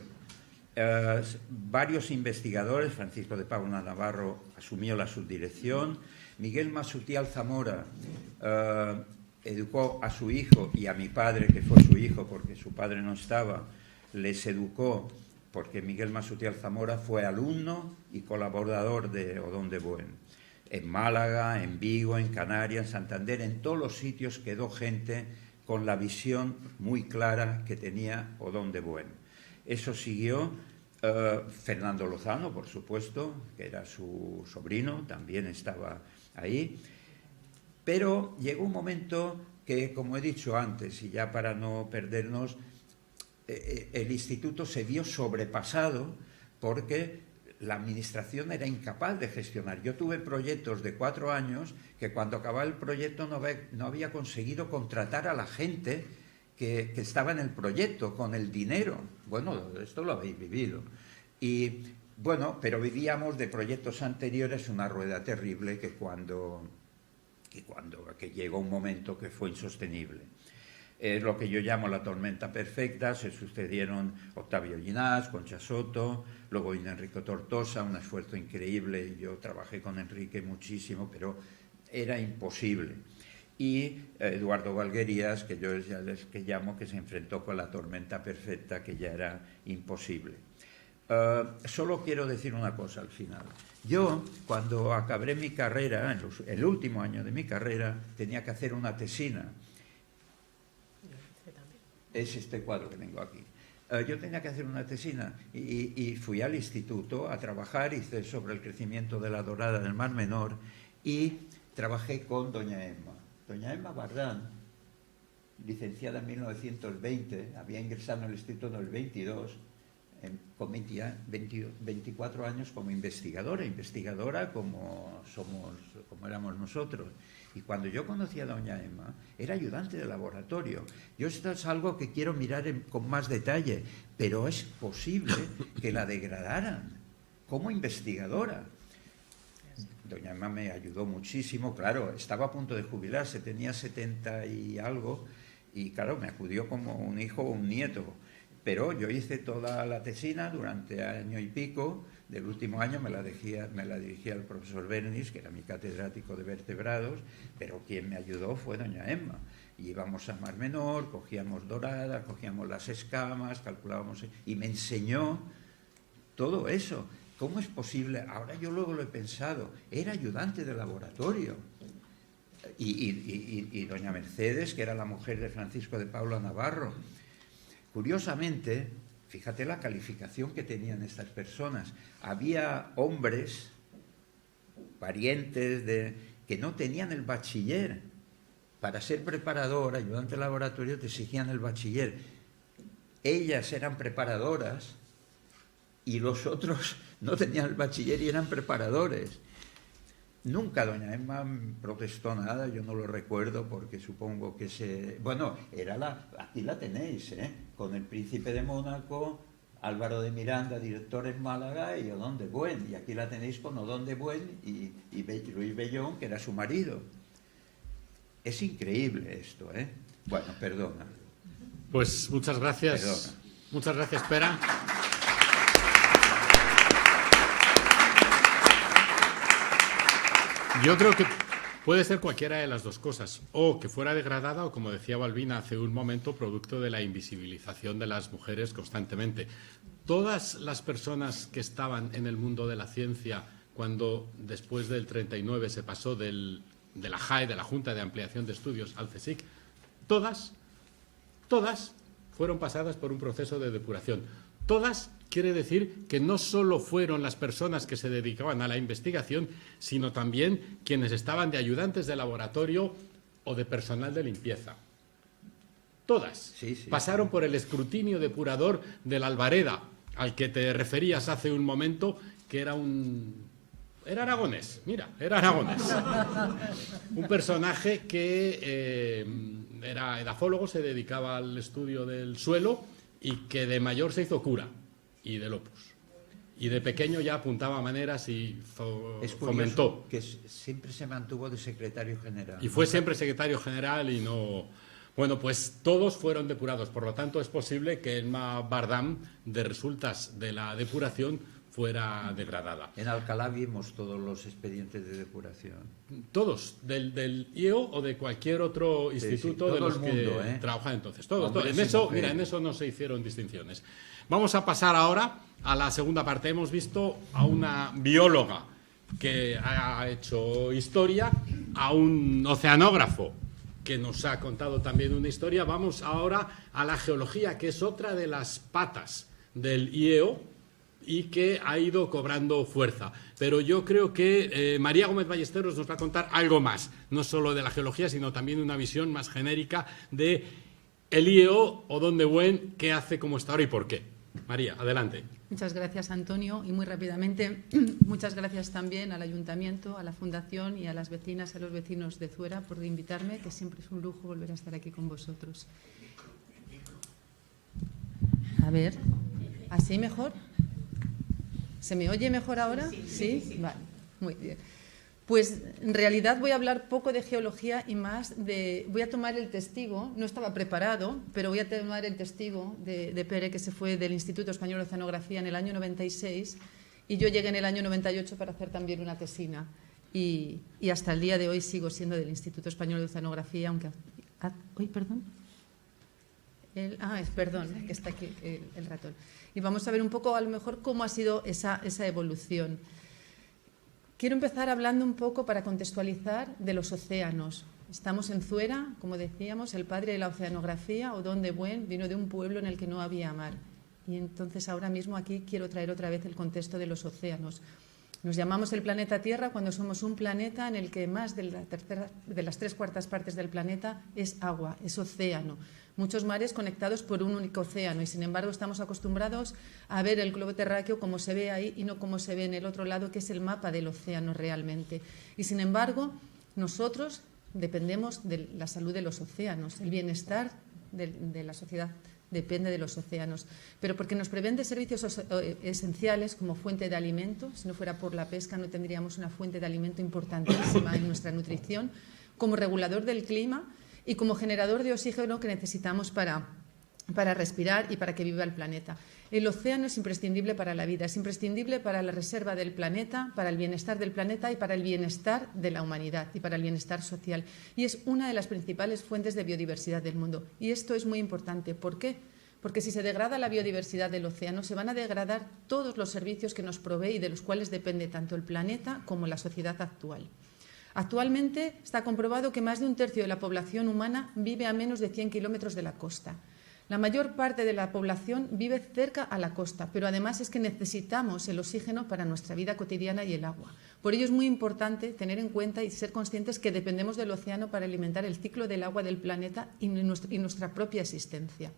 Varios investigadores, Francisco de Paula Navarro asumió la subdirección, Miguel Masutial Zamora educó a su hijo y a mi padre, que fue su hijo porque su padre no estaba, les educó porque Miguel Masutial Zamora fue alumno y colaborador de Odón de Buen. En Málaga, en Vigo, en Canarias, en Santander, en todos los sitios quedó gente con la visión muy clara que tenía Odón de Buen. Eso siguió Fernando Lozano, por supuesto, que era su sobrino, también estaba ahí. Pero llegó un momento que, como he dicho antes, y ya para no perdernos, el instituto se vio sobrepasado porque la administración era incapaz de gestionar. Yo tuve proyectos de 4 años que cuando acababa el proyecto no había conseguido contratar a la gente que estaba en el proyecto con el dinero. Bueno, esto lo habéis vivido. Y bueno, pero vivíamos de proyectos anteriores una rueda terrible que llegó un momento que fue insostenible. Es lo que yo llamo la tormenta perfecta. Se sucedieron Octavio Llinás, Concha Soto, luego vino Enrique Tortosa, un esfuerzo increíble. Yo trabajé con Enrique muchísimo, pero era imposible. Y Eduardo Valguerías, que yo ya les llamo, que se enfrentó con la tormenta perfecta, que ya era imposible. Solo quiero decir una cosa al final. Yo, cuando acabé mi carrera, el último año de mi carrera, tenía que hacer una tesina. Es este cuadro que tengo aquí. Yo tenía que hacer una tesina y fui al instituto a trabajar, hice sobre el crecimiento de la dorada del Mar Menor y trabajé con doña Emma. Doña Emma Bardán, licenciada en 1920, había ingresado en el instituto en el 22, con 24 años como investigadora como éramos nosotros. Y cuando yo conocí a doña Emma, era ayudante de laboratorio. Yo esto es algo que quiero mirar con más detalle, pero es posible que la degradaran como investigadora. Doña Emma me ayudó muchísimo, claro, estaba a punto de jubilarse, tenía 70 y algo, y claro, me acudió como un hijo o un nieto. Pero yo hice toda la tesina durante año y pico, del último año me la dirigía el profesor Bernis, que era mi catedrático de vertebrados, pero quien me ayudó fue doña Emma. Y íbamos a Mar Menor, cogíamos doradas, cogíamos las escamas, calculábamos, y me enseñó todo eso. ¿Cómo es posible? Ahora yo luego lo he pensado, era ayudante de laboratorio. Y doña Mercedes, que era la mujer de Francisco de Paula Navarro. Curiosamente, fíjate la calificación que tenían estas personas. Había hombres, parientes, que no tenían el bachiller. Para ser preparador, ayudante de laboratorio, te exigían el bachiller. Ellas eran preparadoras y los otros no tenían el bachiller y eran preparadores. Nunca doña Emma protestó nada, yo no lo recuerdo porque supongo que Bueno, aquí la tenéis, con el príncipe de Mónaco, Álvaro de Miranda, director en Málaga, y Odón de Buen. Y aquí la tenéis con Odón de Buen y Luis Bellón, que era su marido. Es increíble esto, ¿eh? Bueno, perdona. Pues muchas gracias. Perdona. Muchas gracias, Pera. Yo creo que puede ser cualquiera de las dos cosas, o que fuera degradada o, como decía Balbina hace un momento, producto de la invisibilización de las mujeres constantemente. Todas las personas que estaban en el mundo de la ciencia cuando después del 39 se pasó de la JAE, de la Junta de Ampliación de Estudios, al CSIC, todas fueron pasadas por un proceso de depuración. Todas quiere decir que no solo fueron las personas que se dedicaban a la investigación, sino también quienes estaban de ayudantes de laboratorio o de personal de limpieza. Todas pasaron por el escrutinio depurador de la Albareda, al que te referías hace un momento, que era aragonés, mira, era aragonés. Un personaje que era edafólogo, se dedicaba al estudio del suelo y que de mayor se hizo cura y del Opus. Y de pequeño ya apuntaba maneras y fomentó. Que siempre se mantuvo de secretario general. Y fue siempre secretario general y no... Bueno, pues todos fueron depurados. Por lo tanto, es posible que Emma Bardam, de resultas de la depuración, fuera degradada. En Alcalá vimos todos los expedientes de depuración. Todos, del IEO o de cualquier otro instituto de los que trabajan entonces. Todos. En eso no se hicieron distinciones. Vamos a pasar ahora a la segunda parte. Hemos visto a una bióloga que ha hecho historia, a un oceanógrafo que nos ha contado también una historia. Vamos ahora a la geología, que es otra de las patas del IEO y que ha ido cobrando fuerza. Pero yo creo que María Gómez Ballesteros nos va a contar algo más, no solo de la geología, sino también una visión más genérica de el IEO, Odón de Buen, qué hace, cómo está ahora y por qué. María, adelante. Muchas gracias, Antonio, y muy rápidamente, muchas gracias también al Ayuntamiento, a la Fundación y a las vecinas y a los vecinos de Zuera por invitarme, que siempre es un lujo volver a estar aquí con vosotros. A ver, ¿así mejor? ¿Se me oye mejor ahora? Sí. Vale, muy bien. Pues en realidad voy a hablar poco de geología y más de... Voy a tomar el testigo, no estaba preparado, pero voy a tomar el testigo de Pere, que se fue del Instituto Español de Oceanografía en el año 96, y yo llegué en el año 98 para hacer también una tesina. Y hasta el día de hoy sigo siendo del Instituto Español de Oceanografía, aunque... perdón. Perdón, que está aquí el ratón. Y vamos a ver un poco, a lo mejor, cómo ha sido esa evolución. Quiero empezar hablando un poco, para contextualizar, de los océanos. Estamos en Zuera, como decíamos, el padre de la oceanografía, Odón de Buen, vino de un pueblo en el que no había mar. Y entonces ahora mismo aquí quiero traer otra vez el contexto de los océanos. Nos llamamos el planeta Tierra cuando somos un planeta en el que más de las 3/4 partes del planeta es agua, es océano. Muchos mares conectados por un único océano, y sin embargo estamos acostumbrados a ver el globo terráqueo como se ve ahí y no como se ve en el otro lado, que es el mapa del océano realmente. Y sin embargo, nosotros dependemos de la salud de los océanos, el bienestar de la sociedad depende de los océanos, pero porque nos proveen de servicios esenciales como fuente de alimento. Si no fuera por la pesca no tendríamos una fuente de alimento importantísima en nuestra nutrición, como regulador del clima y como generador de oxígeno que necesitamos para para respirar y para que viva el planeta. El océano es imprescindible para la vida, es imprescindible para la reserva del planeta, para el bienestar del planeta y para el bienestar de la humanidad y para el bienestar social. Y es una de las principales fuentes de biodiversidad del mundo. Y esto es muy importante. ¿Por qué? Porque si se degrada la biodiversidad del océano, se van a degradar todos los servicios que nos provee y de los cuales depende tanto el planeta como la sociedad actual. Actualmente está comprobado que más de un tercio de la población humana vive a menos de 100 kilómetros de la costa. La mayor parte de la población vive cerca a la costa, pero además es que necesitamos el oxígeno para nuestra vida cotidiana y el agua. Por ello es muy importante tener en cuenta y ser conscientes que dependemos del océano para alimentar el ciclo del agua del planeta y nuestra propia existencia.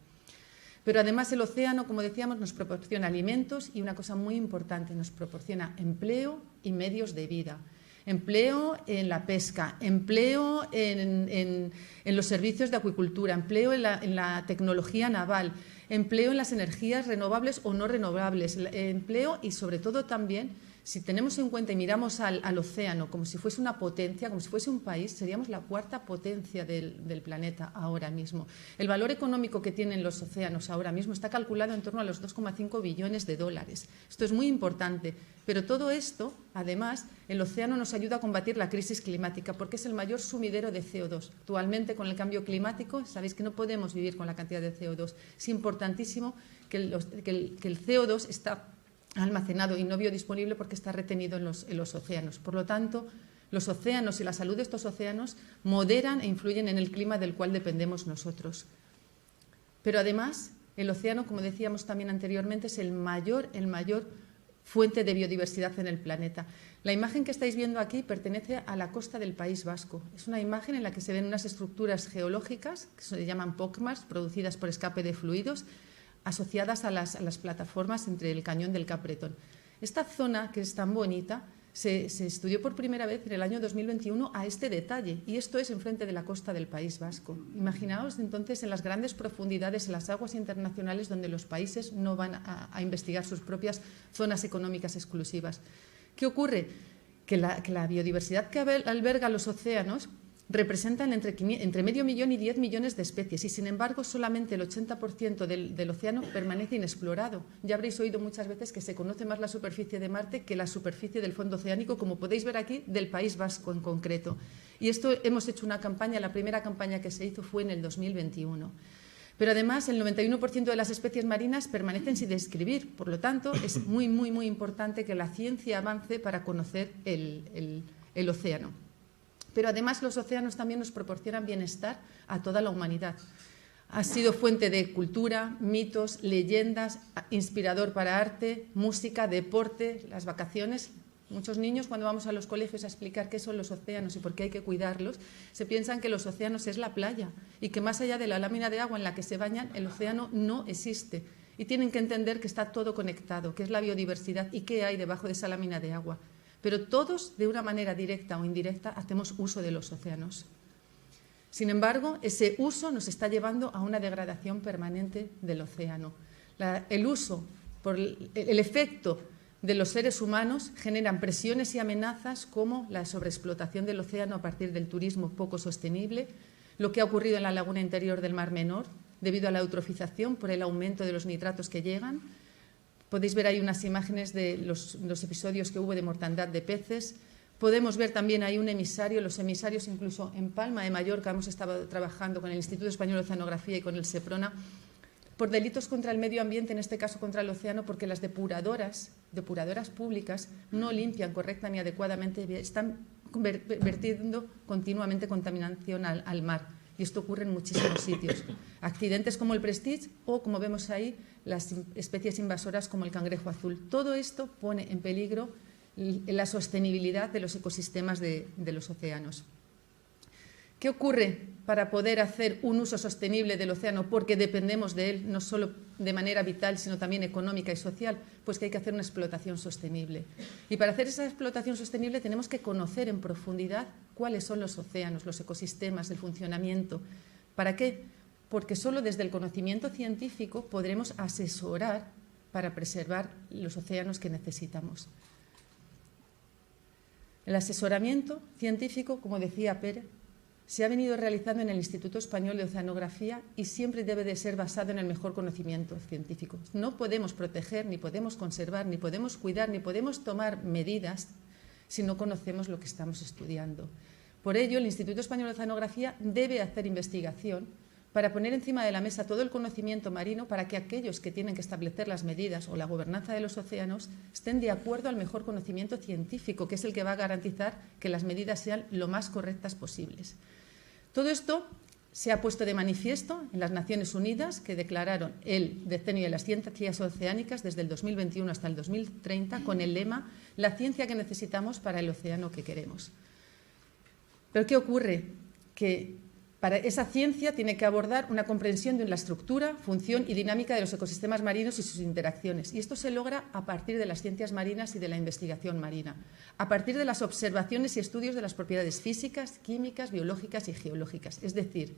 Pero además el océano, como decíamos, nos proporciona alimentos y una cosa muy importante, nos proporciona empleo y medios de vida. Empleo en la pesca, empleo en los servicios de acuicultura, empleo en la tecnología naval, empleo en las energías renovables o no renovables, empleo y sobre todo también, si tenemos en cuenta y miramos al océano como si fuese una potencia, como si fuese un país, seríamos la cuarta potencia del planeta ahora mismo. El valor económico que tienen los océanos ahora mismo está calculado en torno a los 2,5 billones de dólares. Esto es muy importante, pero todo esto, además, el océano nos ayuda a combatir la crisis climática porque es el mayor sumidero de CO2. Actualmente, con el cambio climático, sabéis que no podemos vivir con la cantidad de CO2. Es importantísimo que el CO2 está almacenado y no biodisponible porque está retenido en los océanos. Por lo tanto, los océanos y la salud de estos océanos moderan e influyen en el clima del cual dependemos nosotros. Pero además, el océano, como decíamos también anteriormente, es el mayor fuente de biodiversidad en el planeta. La imagen que estáis viendo aquí pertenece a la costa del País Vasco. Es una imagen en la que se ven unas estructuras geológicas que se llaman POCMAS, producidas por escape de fluidos, asociadas a las plataformas entre el cañón del Cap Bretón. Esta zona, que es tan bonita, se estudió por primera vez en el año 2021 a este detalle, y esto es enfrente de la costa del País Vasco. Imaginaos entonces en las grandes profundidades, en las aguas internacionales donde los países no van a investigar sus propias zonas económicas exclusivas. ¿Qué ocurre? Que la biodiversidad que alberga los océanos representan entre medio millón y 10 millones de especies y, sin embargo, solamente el 80% del océano permanece inexplorado. Ya habréis oído muchas veces que se conoce más la superficie de Marte que la superficie del fondo oceánico, como podéis ver aquí, del País Vasco en concreto. Y esto hemos hecho una campaña, la primera campaña que se hizo fue en el 2021. Pero además el 91% de las especies marinas permanecen sin describir. Por lo tanto, es muy, muy, muy importante que la ciencia avance para conocer el océano. Pero además los océanos también nos proporcionan bienestar a toda la humanidad. Ha sido fuente de cultura, mitos, leyendas, inspirador para arte, música, deporte, las vacaciones. Muchos niños, cuando vamos a los colegios a explicar qué son los océanos y por qué hay que cuidarlos, se piensan que los océanos es la playa y que más allá de la lámina de agua en la que se bañan, el océano no existe. Y tienen que entender que está todo conectado, que es la biodiversidad y qué hay debajo de esa lámina de agua. Pero todos, de una manera directa o indirecta, hacemos uso de los océanos. Sin embargo, ese uso nos está llevando a una degradación permanente del océano. El uso, por el efecto de los seres humanos, generan presiones y amenazas como la sobreexplotación del océano a partir del turismo poco sostenible, lo que ha ocurrido en la laguna interior del Mar Menor, debido a la eutrofización por el aumento de los nitratos que llegan. Podéis ver ahí unas imágenes de los episodios que hubo de mortandad de peces. Podemos ver también ahí un emisario, los emisarios incluso en Palma de Mallorca. Hemos estado trabajando con el Instituto Español de Oceanografía y con el SEPRONA por delitos contra el medio ambiente, en este caso contra el océano, porque las depuradoras públicas no limpian correcta ni adecuadamente, están vertiendo continuamente contaminación al mar. Y esto ocurre en muchísimos sitios. Accidentes como el Prestige o, como vemos ahí, las especies invasoras como el cangrejo azul. Todo esto pone en peligro la sostenibilidad de los ecosistemas de los océanos. ¿Qué ocurre para poder hacer un uso sostenible del océano? Porque dependemos de él, no solo de manera vital, sino también económica y social, pues que hay que hacer una explotación sostenible. Y para hacer esa explotación sostenible tenemos que conocer en profundidad cuáles son los océanos, los ecosistemas, el funcionamiento. ¿Para qué? Porque solo desde el conocimiento científico podremos asesorar para preservar los océanos que necesitamos. El asesoramiento científico, como decía Pere, se ha venido realizando en el Instituto Español de Oceanografía y siempre debe de ser basado en el mejor conocimiento científico. No podemos proteger, ni podemos conservar, ni podemos cuidar, ni podemos tomar medidas si no conocemos lo que estamos estudiando. Por ello, el Instituto Español de Oceanografía debe hacer investigación para poner encima de la mesa todo el conocimiento marino para que aquellos que tienen que establecer las medidas o la gobernanza de los océanos estén de acuerdo al mejor conocimiento científico, que es el que va a garantizar que las medidas sean lo más correctas posibles. Todo esto se ha puesto de manifiesto en las Naciones Unidas, que declararon el decenio de las ciencias oceánicas desde el 2021 hasta el 2030 con el lema «La ciencia que necesitamos para el océano que queremos». Pero ¿qué ocurre? Que para esa ciencia tiene que abordar una comprensión de la estructura, función y dinámica de los ecosistemas marinos y sus interacciones. Y esto se logra a partir de las ciencias marinas y de la investigación marina, a partir de las observaciones y estudios de las propiedades físicas, químicas, biológicas y geológicas. Es decir,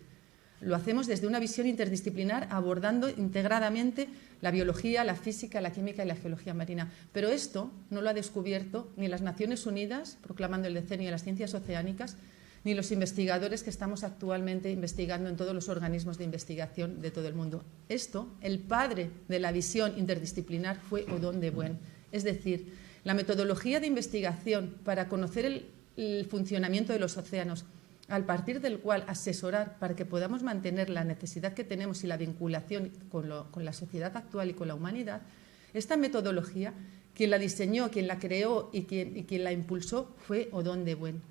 lo hacemos desde una visión interdisciplinar, abordando integradamente la biología, la física, la química y la geología marina. Pero esto no lo ha descubierto ni las Naciones Unidas, proclamando el decenio de las ciencias oceánicas, ni los investigadores que estamos actualmente investigando en todos los organismos de investigación de todo el mundo. Esto, el padre de la visión interdisciplinar fue Odón de Buen. Es decir, la metodología de investigación para conocer el funcionamiento de los océanos, al partir del cual asesorar para que podamos mantener la necesidad que tenemos y la vinculación con la sociedad actual y con la humanidad, esta metodología, quien la diseñó, quien la creó y quien la impulsó fue Odón de Buen.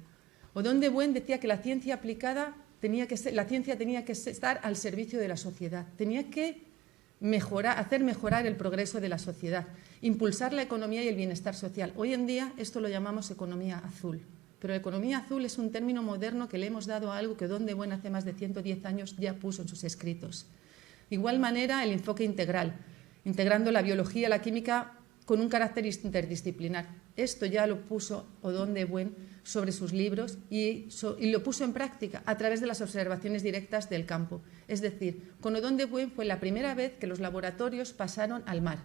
Odón de Buen decía que la ciencia aplicada tenía que estar al servicio de la sociedad, tenía que hacer mejorar el progreso de la sociedad, impulsar la economía y el bienestar social. Hoy en día esto lo llamamos economía azul, pero la economía azul es un término moderno que le hemos dado a algo que Odón de Buen hace más de 110 años ya puso en sus escritos. De igual manera, el enfoque integral, integrando la biología, la química con un carácter interdisciplinar. Esto ya lo puso Odón de Buen sobre sus libros y lo puso en práctica a través de las observaciones directas del campo. Es decir, con Odón de Buen fue la primera vez que los laboratorios pasaron al mar.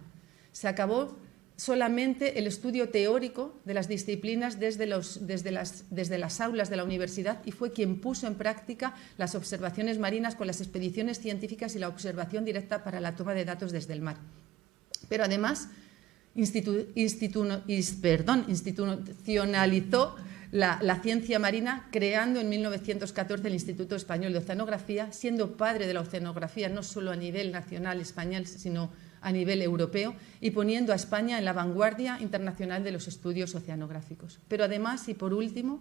Se acabó solamente el estudio teórico de las disciplinas desde las aulas de la universidad y fue quien puso en práctica las observaciones marinas con las expediciones científicas y la observación directa para la toma de datos desde el mar. Pero además institucionalizó la ciencia marina, creando en 1914 el Instituto Español de Oceanografía, siendo padre de la oceanografía no solo a nivel nacional español, sino a nivel europeo, y poniendo a España en la vanguardia internacional de los estudios oceanográficos. Pero además, y por último,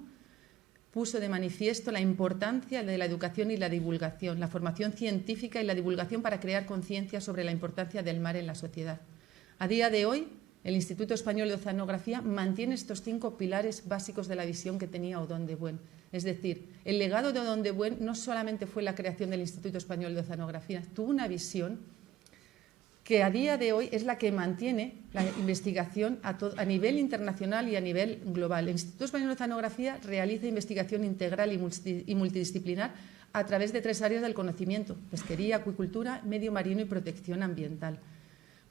puso de manifiesto la importancia de la educación y la divulgación, la formación científica y la divulgación para crear conciencia sobre la importancia del mar en la sociedad. A día de hoy, el Instituto Español de Oceanografía mantiene estos 5 pilares básicos de la visión que tenía Odón de Buen. Es decir, el legado de Odón de Buen no solamente fue la creación del Instituto Español de Oceanografía, tuvo una visión que a día de hoy es la que mantiene la investigación a nivel internacional y a nivel global. El Instituto Español de Oceanografía realiza investigación integral y multidisciplinar a través de 3 áreas del conocimiento: pesquería, acuicultura, medio marino y protección ambiental.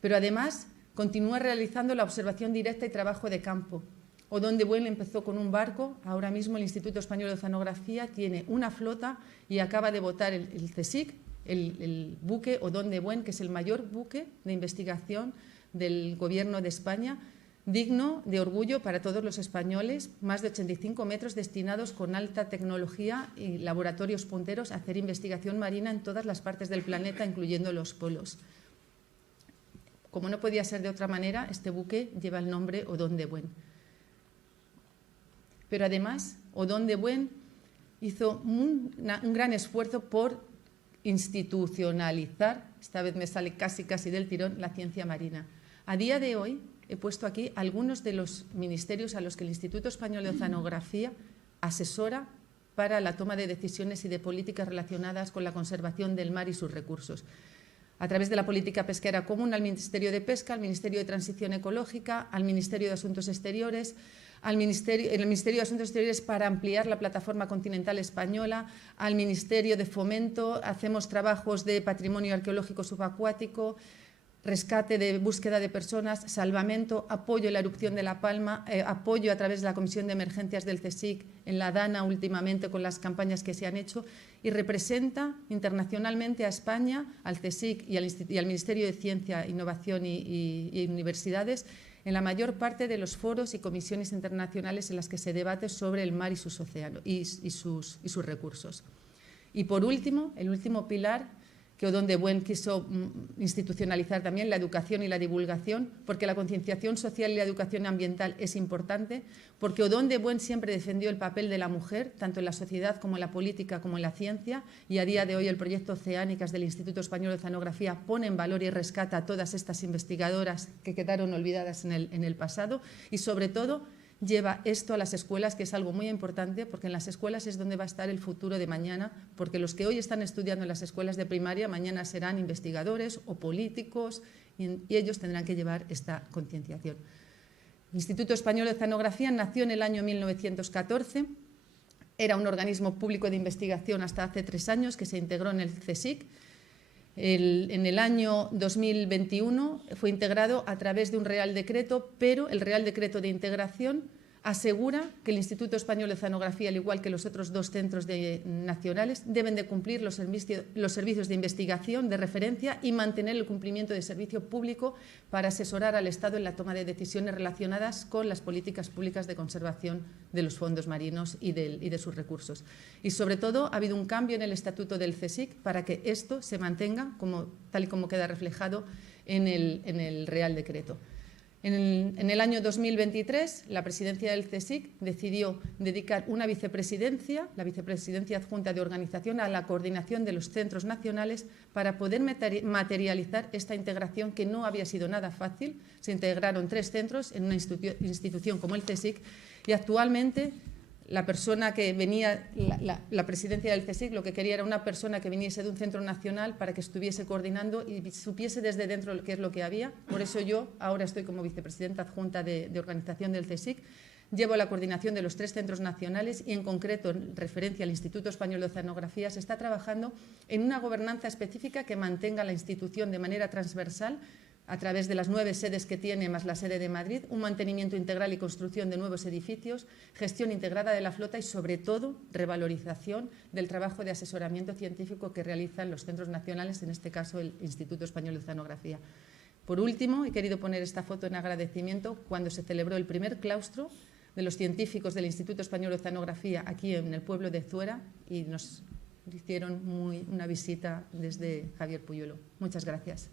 Pero además continúa realizando la observación directa y trabajo de campo. Odón de Buen empezó con un barco, ahora mismo el Instituto Español de Oceanografía tiene una flota y acaba de votar el CSIC, el buque Odón de Buen, que es el mayor buque de investigación del Gobierno de España, digno de orgullo para todos los españoles, más de 85 metros destinados con alta tecnología y laboratorios punteros a hacer investigación marina en todas las partes del planeta, incluyendo los polos. Como no podía ser de otra manera, este buque lleva el nombre Odón de Buen. Pero además, Odón de Buen hizo un gran esfuerzo por institucionalizar, esta vez me sale casi del tirón, la ciencia marina. A día de hoy, he puesto aquí algunos de los ministerios a los que el Instituto Español de Oceanografía asesora para la toma de decisiones y de políticas relacionadas con la conservación del mar y sus recursos. A través de la política pesquera común al Ministerio de Pesca, al Ministerio de Transición Ecológica, al Ministerio de Asuntos Exteriores, el Ministerio de Asuntos Exteriores para ampliar la plataforma continental española, al Ministerio de Fomento, hacemos trabajos de patrimonio arqueológico subacuático, rescate de búsqueda de personas, salvamento, apoyo en la erupción de La Palma, apoyo a través de la Comisión de Emergencias del CSIC, en la DANA últimamente con las campañas que se han hecho, y representa internacionalmente a España, al CSIC y al Ministerio de Ciencia, Innovación y Universidades en la mayor parte de los foros y comisiones internacionales en las que se debate sobre el mar y sus océanos y sus recursos. Y por último, el último pilar que Odón de Buen quiso institucionalizar también, la educación y la divulgación, porque la concienciación social y la educación ambiental es importante, porque Odón de Buen siempre defendió el papel de la mujer, tanto en la sociedad como en la política como en la ciencia, y a día de hoy el proyecto Oceánicas del Instituto Español de Oceanografía pone en valor y rescata a todas estas investigadoras que quedaron olvidadas en el pasado, y sobre todo lleva esto a las escuelas, que es algo muy importante, porque en las escuelas es donde va a estar el futuro de mañana, porque los que hoy están estudiando en las escuelas de primaria, mañana serán investigadores o políticos, y ellos tendrán que llevar esta concienciación. El Instituto Español de Oceanografía nació en el año 1914, era un organismo público de investigación hasta hace 3 años, que se integró en el CSIC. En el año 2021 fue integrado a través de un Real Decreto, pero el Real Decreto de integración asegura que el Instituto Español de Oceanografía, al igual que los otros 2 centros nacionales, deben de cumplir los servicios de investigación de referencia y mantener el cumplimiento de servicio público para asesorar al Estado en la toma de decisiones relacionadas con las políticas públicas de conservación de los fondos marinos y de sus recursos. Y sobre todo ha habido un cambio en el estatuto del CSIC para que esto se mantenga tal y como queda reflejado en el Real Decreto. En el año 2023, la presidencia del CSIC decidió dedicar una vicepresidencia, la vicepresidencia adjunta de organización, a la coordinación de los centros nacionales para poder materializar esta integración que no había sido nada fácil. Se integraron 3 centros en una institución como el CSIC y actualmente la persona que venía, la presidencia del CSIC, lo que quería era una persona que viniese de un centro nacional para que estuviese coordinando y supiese desde dentro qué es lo que había. Por eso yo ahora estoy como vicepresidenta adjunta de organización del CSIC. Llevo la coordinación de los 3 centros nacionales y en concreto, en referencia al Instituto Español de Oceanografía, se está trabajando en una gobernanza específica que mantenga la institución de manera transversal a través de las 9 sedes que tiene, más la sede de Madrid, un mantenimiento integral y construcción de nuevos edificios, gestión integrada de la flota y, sobre todo, revalorización del trabajo de asesoramiento científico que realizan los centros nacionales, en este caso el Instituto Español de Oceanografía. Por último, he querido poner esta foto en agradecimiento cuando se celebró el primer claustro de los científicos del Instituto Español de Oceanografía aquí en el pueblo de Zuera y nos hicieron una visita desde Javier Puyuelo. Muchas gracias.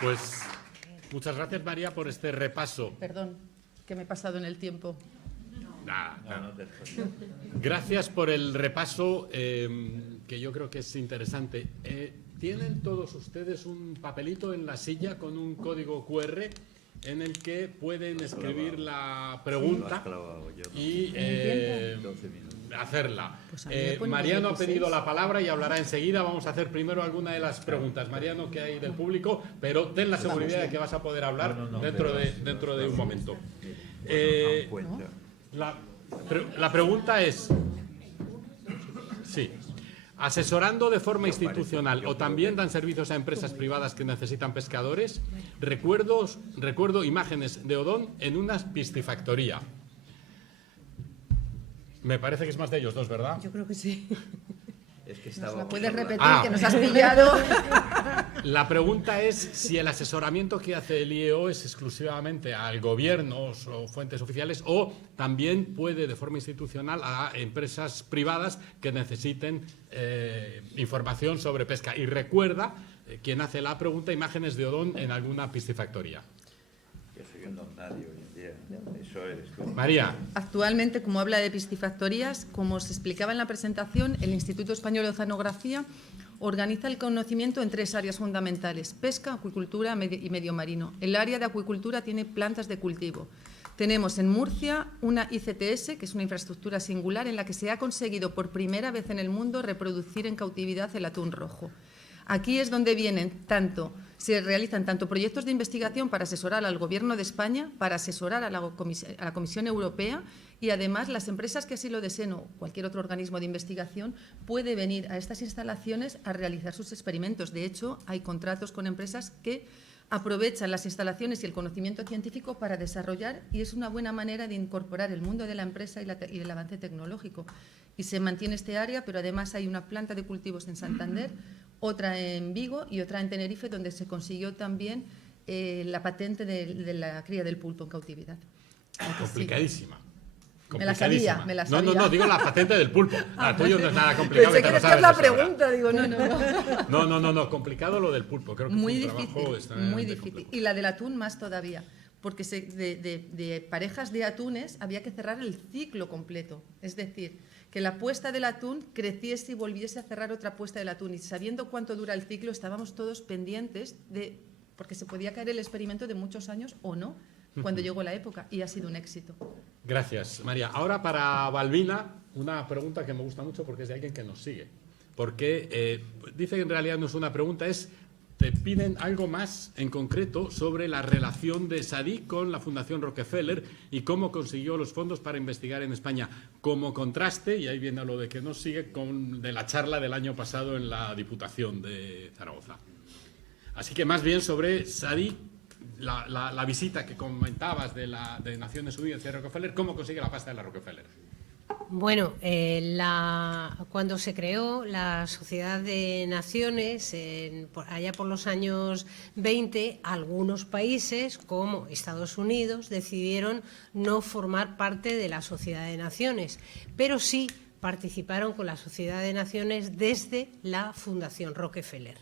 Pues muchas gracias, María, por este repaso. Perdón, que me he pasado en el tiempo. Nada. Gracias por el repaso, que yo creo que es interesante. ¿Tienen todos ustedes un papelito en la silla con un código QR en el que pueden escribir la pregunta y hacerla? Pues Mariano ha pedido la palabra y hablará enseguida. Vamos a hacer primero alguna de las preguntas, Mariano, que hay del público, pero ten la seguridad de que vas a poder hablar dentro de un momento. La pregunta es, sí, asesorando de forma institucional o también dan servicios a empresas privadas que necesitan pescadores. Recuerdo imágenes de Odón en una piscifactoría. Me parece que es más de ellos 2, ¿verdad? Yo creo que sí. Es que ¿Nos la puedes hablando. repetir, que nos has pillado? La pregunta es si el asesoramiento que hace el IEO es exclusivamente al gobierno o fuentes oficiales o también puede de forma institucional a empresas privadas que necesiten información sobre pesca. Y recuerda, quien hace la pregunta, imágenes de Odón en alguna piscifactoría. Yo soy un don nadie hoy en día. Eso eres tú. María. Actualmente, como habla de piscifactorías, como os explicaba en la presentación, el Instituto Español de Oceanografía organiza el conocimiento en 3 áreas fundamentales: pesca, acuicultura y medio marino. El área de acuicultura tiene plantas de cultivo. Tenemos en Murcia una ICTS, que es una infraestructura singular en la que se ha conseguido por primera vez en el mundo reproducir en cautividad el atún rojo. Aquí es donde se realizan tanto proyectos de investigación para asesorar al Gobierno de España, para asesorar a la Comisión Europea, y además las empresas que así lo deseen o cualquier otro organismo de investigación puede venir a estas instalaciones a realizar sus experimentos. De hecho, hay contratos con empresas que aprovechan las instalaciones y el conocimiento científico para desarrollar, y es una buena manera de incorporar el mundo de la empresa y el avance tecnológico. Y se mantiene este área, pero además hay una planta de cultivos en Santander, otra en Vigo y otra en Tenerife, donde se consiguió también la patente de la cría del pulpo en cautividad. Complicadísima. Me la sabía. No, digo la patente del pulpo. La tuya no es nada complicado. Pensé que decías la pregunta, digo, no. No, complicado lo del pulpo. Creo que muy fue un difícil, muy difícil. Complejo. Y la del atún más todavía, porque de parejas de atunes había que cerrar el ciclo completo. Es decir, que la puesta del atún creciese y volviese a cerrar otra puesta del atún. Y sabiendo cuánto dura el ciclo, estábamos todos pendientes porque se podía caer el experimento de muchos años o no, cuando llegó la época, y ha sido un éxito. Gracias, María. Ahora para Balbina, una pregunta que me gusta mucho porque es de alguien que nos sigue. Porque dice que en realidad no es una pregunta, te piden algo más en concreto sobre la relación de Sadí con la Fundación Rockefeller y cómo consiguió los fondos para investigar en España, como contraste, y ahí viene lo de que nos sigue, de la charla del año pasado en la Diputación de Zaragoza. Así que más bien sobre Sadí, la visita que comentabas de Naciones Unidas y Rockefeller, ¿cómo consigue la pasta de la Rockefeller? Bueno, cuando se creó la Sociedad de Naciones, allá por los años 20, algunos países, como Estados Unidos, decidieron no formar parte de la Sociedad de Naciones, pero sí participaron con la Sociedad de Naciones desde la Fundación Rockefeller.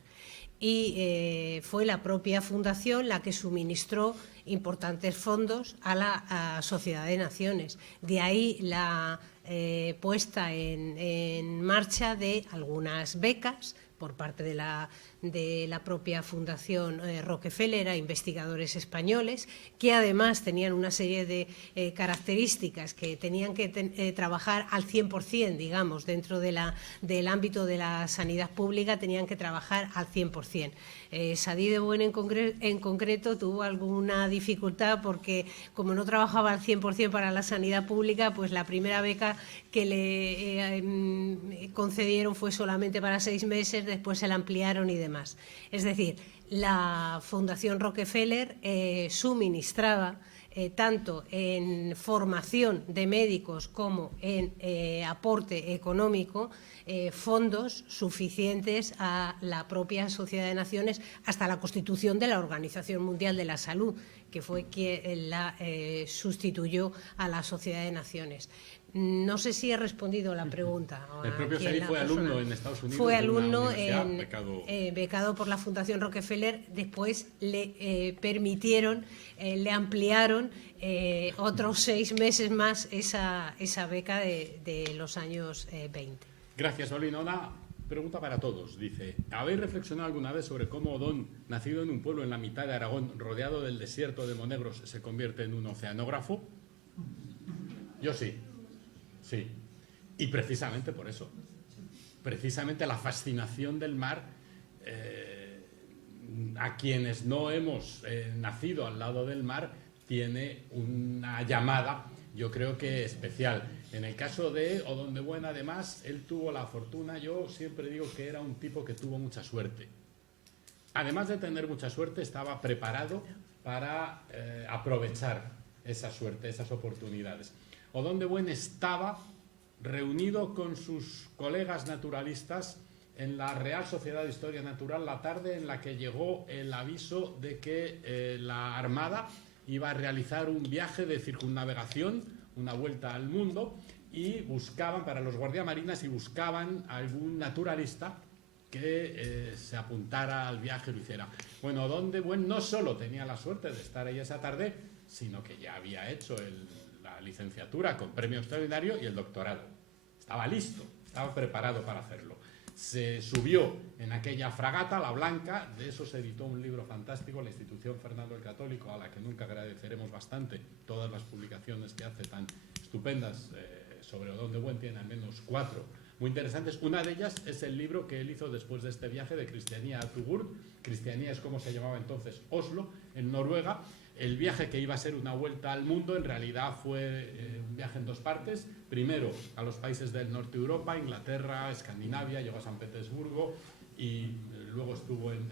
Y fue la propia fundación la que suministró importantes fondos a la Sociedad de Naciones. De ahí la puesta en marcha de algunas becas por parte de la propia Fundación Rockefeller a investigadores españoles, que además tenían una serie de características que tenían que trabajar al 100%, digamos, dentro del ámbito de la sanidad pública, tenían que trabajar al 100%. Sadí de Buen en concreto tuvo alguna dificultad porque, como no trabajaba al 100% para la sanidad pública, pues la primera beca que le concedieron fue solamente para 6 meses, después se la ampliaron y demás. Es decir, la Fundación Rockefeller suministraba tanto en formación de médicos como en aporte económico, fondos suficientes a la propia Sociedad de Naciones hasta la constitución de la Organización Mundial de la Salud, que fue quien la sustituyó a la Sociedad de Naciones. No sé si he respondido a la pregunta. El propio Sadí fue alumno en Estados Unidos. Fue alumno becado por la Fundación Rockefeller. Después le permitieron, le ampliaron otros 6 meses más esa beca de los años 20. Gracias, Olina. Una pregunta para todos. Dice, ¿habéis reflexionado alguna vez sobre cómo Odón, nacido en un pueblo en la mitad de Aragón, rodeado del desierto de Monegros, se convierte en un oceanógrafo? Yo sí. Sí, y precisamente por eso, precisamente la fascinación del mar, a quienes no hemos nacido al lado del mar, tiene una llamada, yo creo que especial. En el caso de Odón de Buen, además, él tuvo la fortuna, yo siempre digo que era un tipo que tuvo mucha suerte. Además de tener mucha suerte, estaba preparado para aprovechar esa suerte, esas oportunidades. Odón de Buen estaba reunido con sus colegas naturalistas en la Real Sociedad de Historia Natural la tarde en la que llegó el aviso de que la Armada iba a realizar un viaje de circunnavegación, una vuelta al mundo, y buscaban, para los guardiamarinas, y buscaban algún naturalista que se apuntara al viaje y lo hiciera. Bueno, Odón de Buen no solo tenía la suerte de estar ahí esa tarde, sino que ya había hecho la licenciatura con premio extraordinario y el doctorado. Estaba listo, estaba preparado para hacerlo. Se subió en aquella fragata, la Blanca, de eso se editó un libro fantástico, la Institución Fernando el Católico, a la que nunca agradeceremos bastante todas las publicaciones que hace tan estupendas sobre Odón de Buen, tiene al menos 4 muy interesantes. Una de ellas es el libro que él hizo después de este viaje de Cristianía a Tugurt. Cristianía es como se llamaba entonces Oslo, en Noruega. El viaje que iba a ser una vuelta al mundo en realidad fue un viaje en 2 partes. Primero a los países del norte de Europa, Inglaterra, Escandinavia, llegó a San Petersburgo y luego estuvo en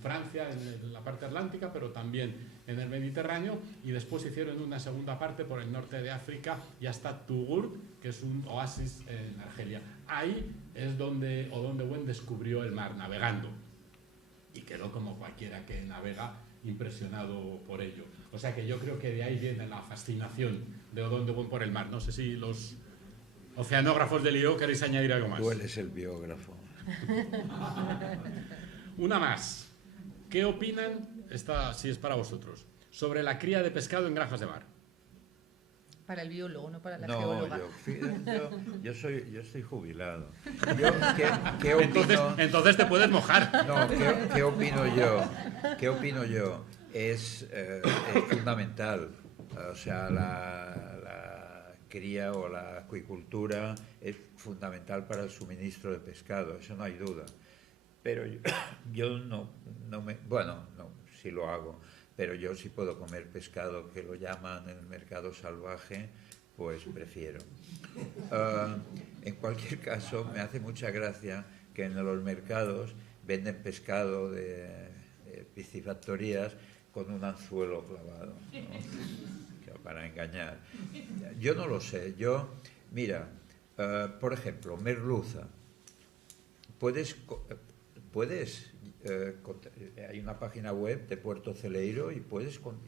Francia, en la parte atlántica, pero también en el Mediterráneo, y después hicieron una segunda parte por el norte de África y hasta Tugurt, que es un oasis en Argelia. Ahí es donde Wen descubrió el mar navegando y quedó como cualquiera que navega impresionado por ello. O sea que yo creo que de ahí viene la fascinación de Wen por el mar. No sé si los oceanógrafos del IO queréis añadir algo más. Tú eres el biógrafo. Una más. ¿Qué opinan, esta sí es para vosotros, sobre la cría de pescado en granjas de mar? Para el biólogo, no para la No, geóloga. yo estoy jubilado. ¿Qué opino? Entonces te puedes mojar. No, ¿qué opino yo? ¿Qué opino yo? Es fundamental. O sea, la cría o la acuicultura es fundamental para el suministro de pescado, eso no hay duda. Pero yo no me... Bueno, no, sí lo hago, pero yo sí puedo comer pescado que lo llaman en el mercado salvaje, pues prefiero. En cualquier caso, me hace mucha gracia que en los mercados venden pescado de piscifactorías con un anzuelo clavado, ¿no? Para engañar. Yo no lo sé. Mira, por ejemplo, merluza. Hay una página web de Puerto Celeiro y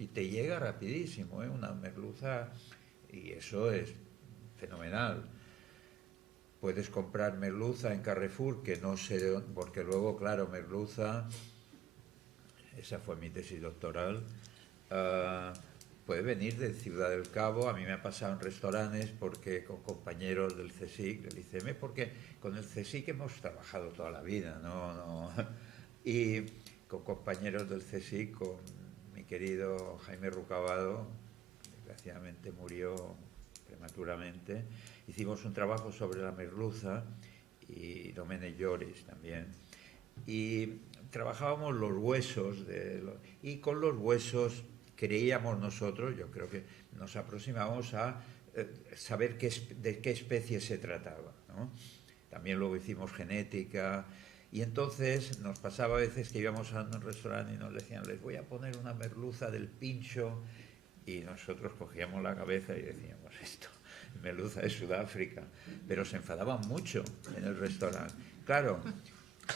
te llega rapidísimo, una merluza, y eso es fenomenal. Puedes comprar merluza en Carrefour, que no sé de dónde, porque luego, claro, merluza, esa fue mi tesis doctoral, puede venir de Ciudad del Cabo. A mí me ha pasado en restaurantes porque con compañeros del CSIC, del ICM, porque con el CSIC hemos trabajado toda la vida, y con compañeros del CSIC, con mi querido Jaime Rucabado, desgraciadamente murió prematuramente, hicimos un trabajo sobre la merluza, y Domene Lloris también, y trabajábamos los huesos, y con los huesos creíamos nosotros, yo creo que nos aproximamos a saber de qué especie se trataba, ¿no? También luego hicimos genética, y entonces nos pasaba a veces que íbamos a un restaurante y nos decían, les voy a poner una merluza del Pincho, y nosotros cogíamos la cabeza y decíamos, esto, merluza de Sudáfrica, pero se enfadaban mucho en el restaurante. Claro,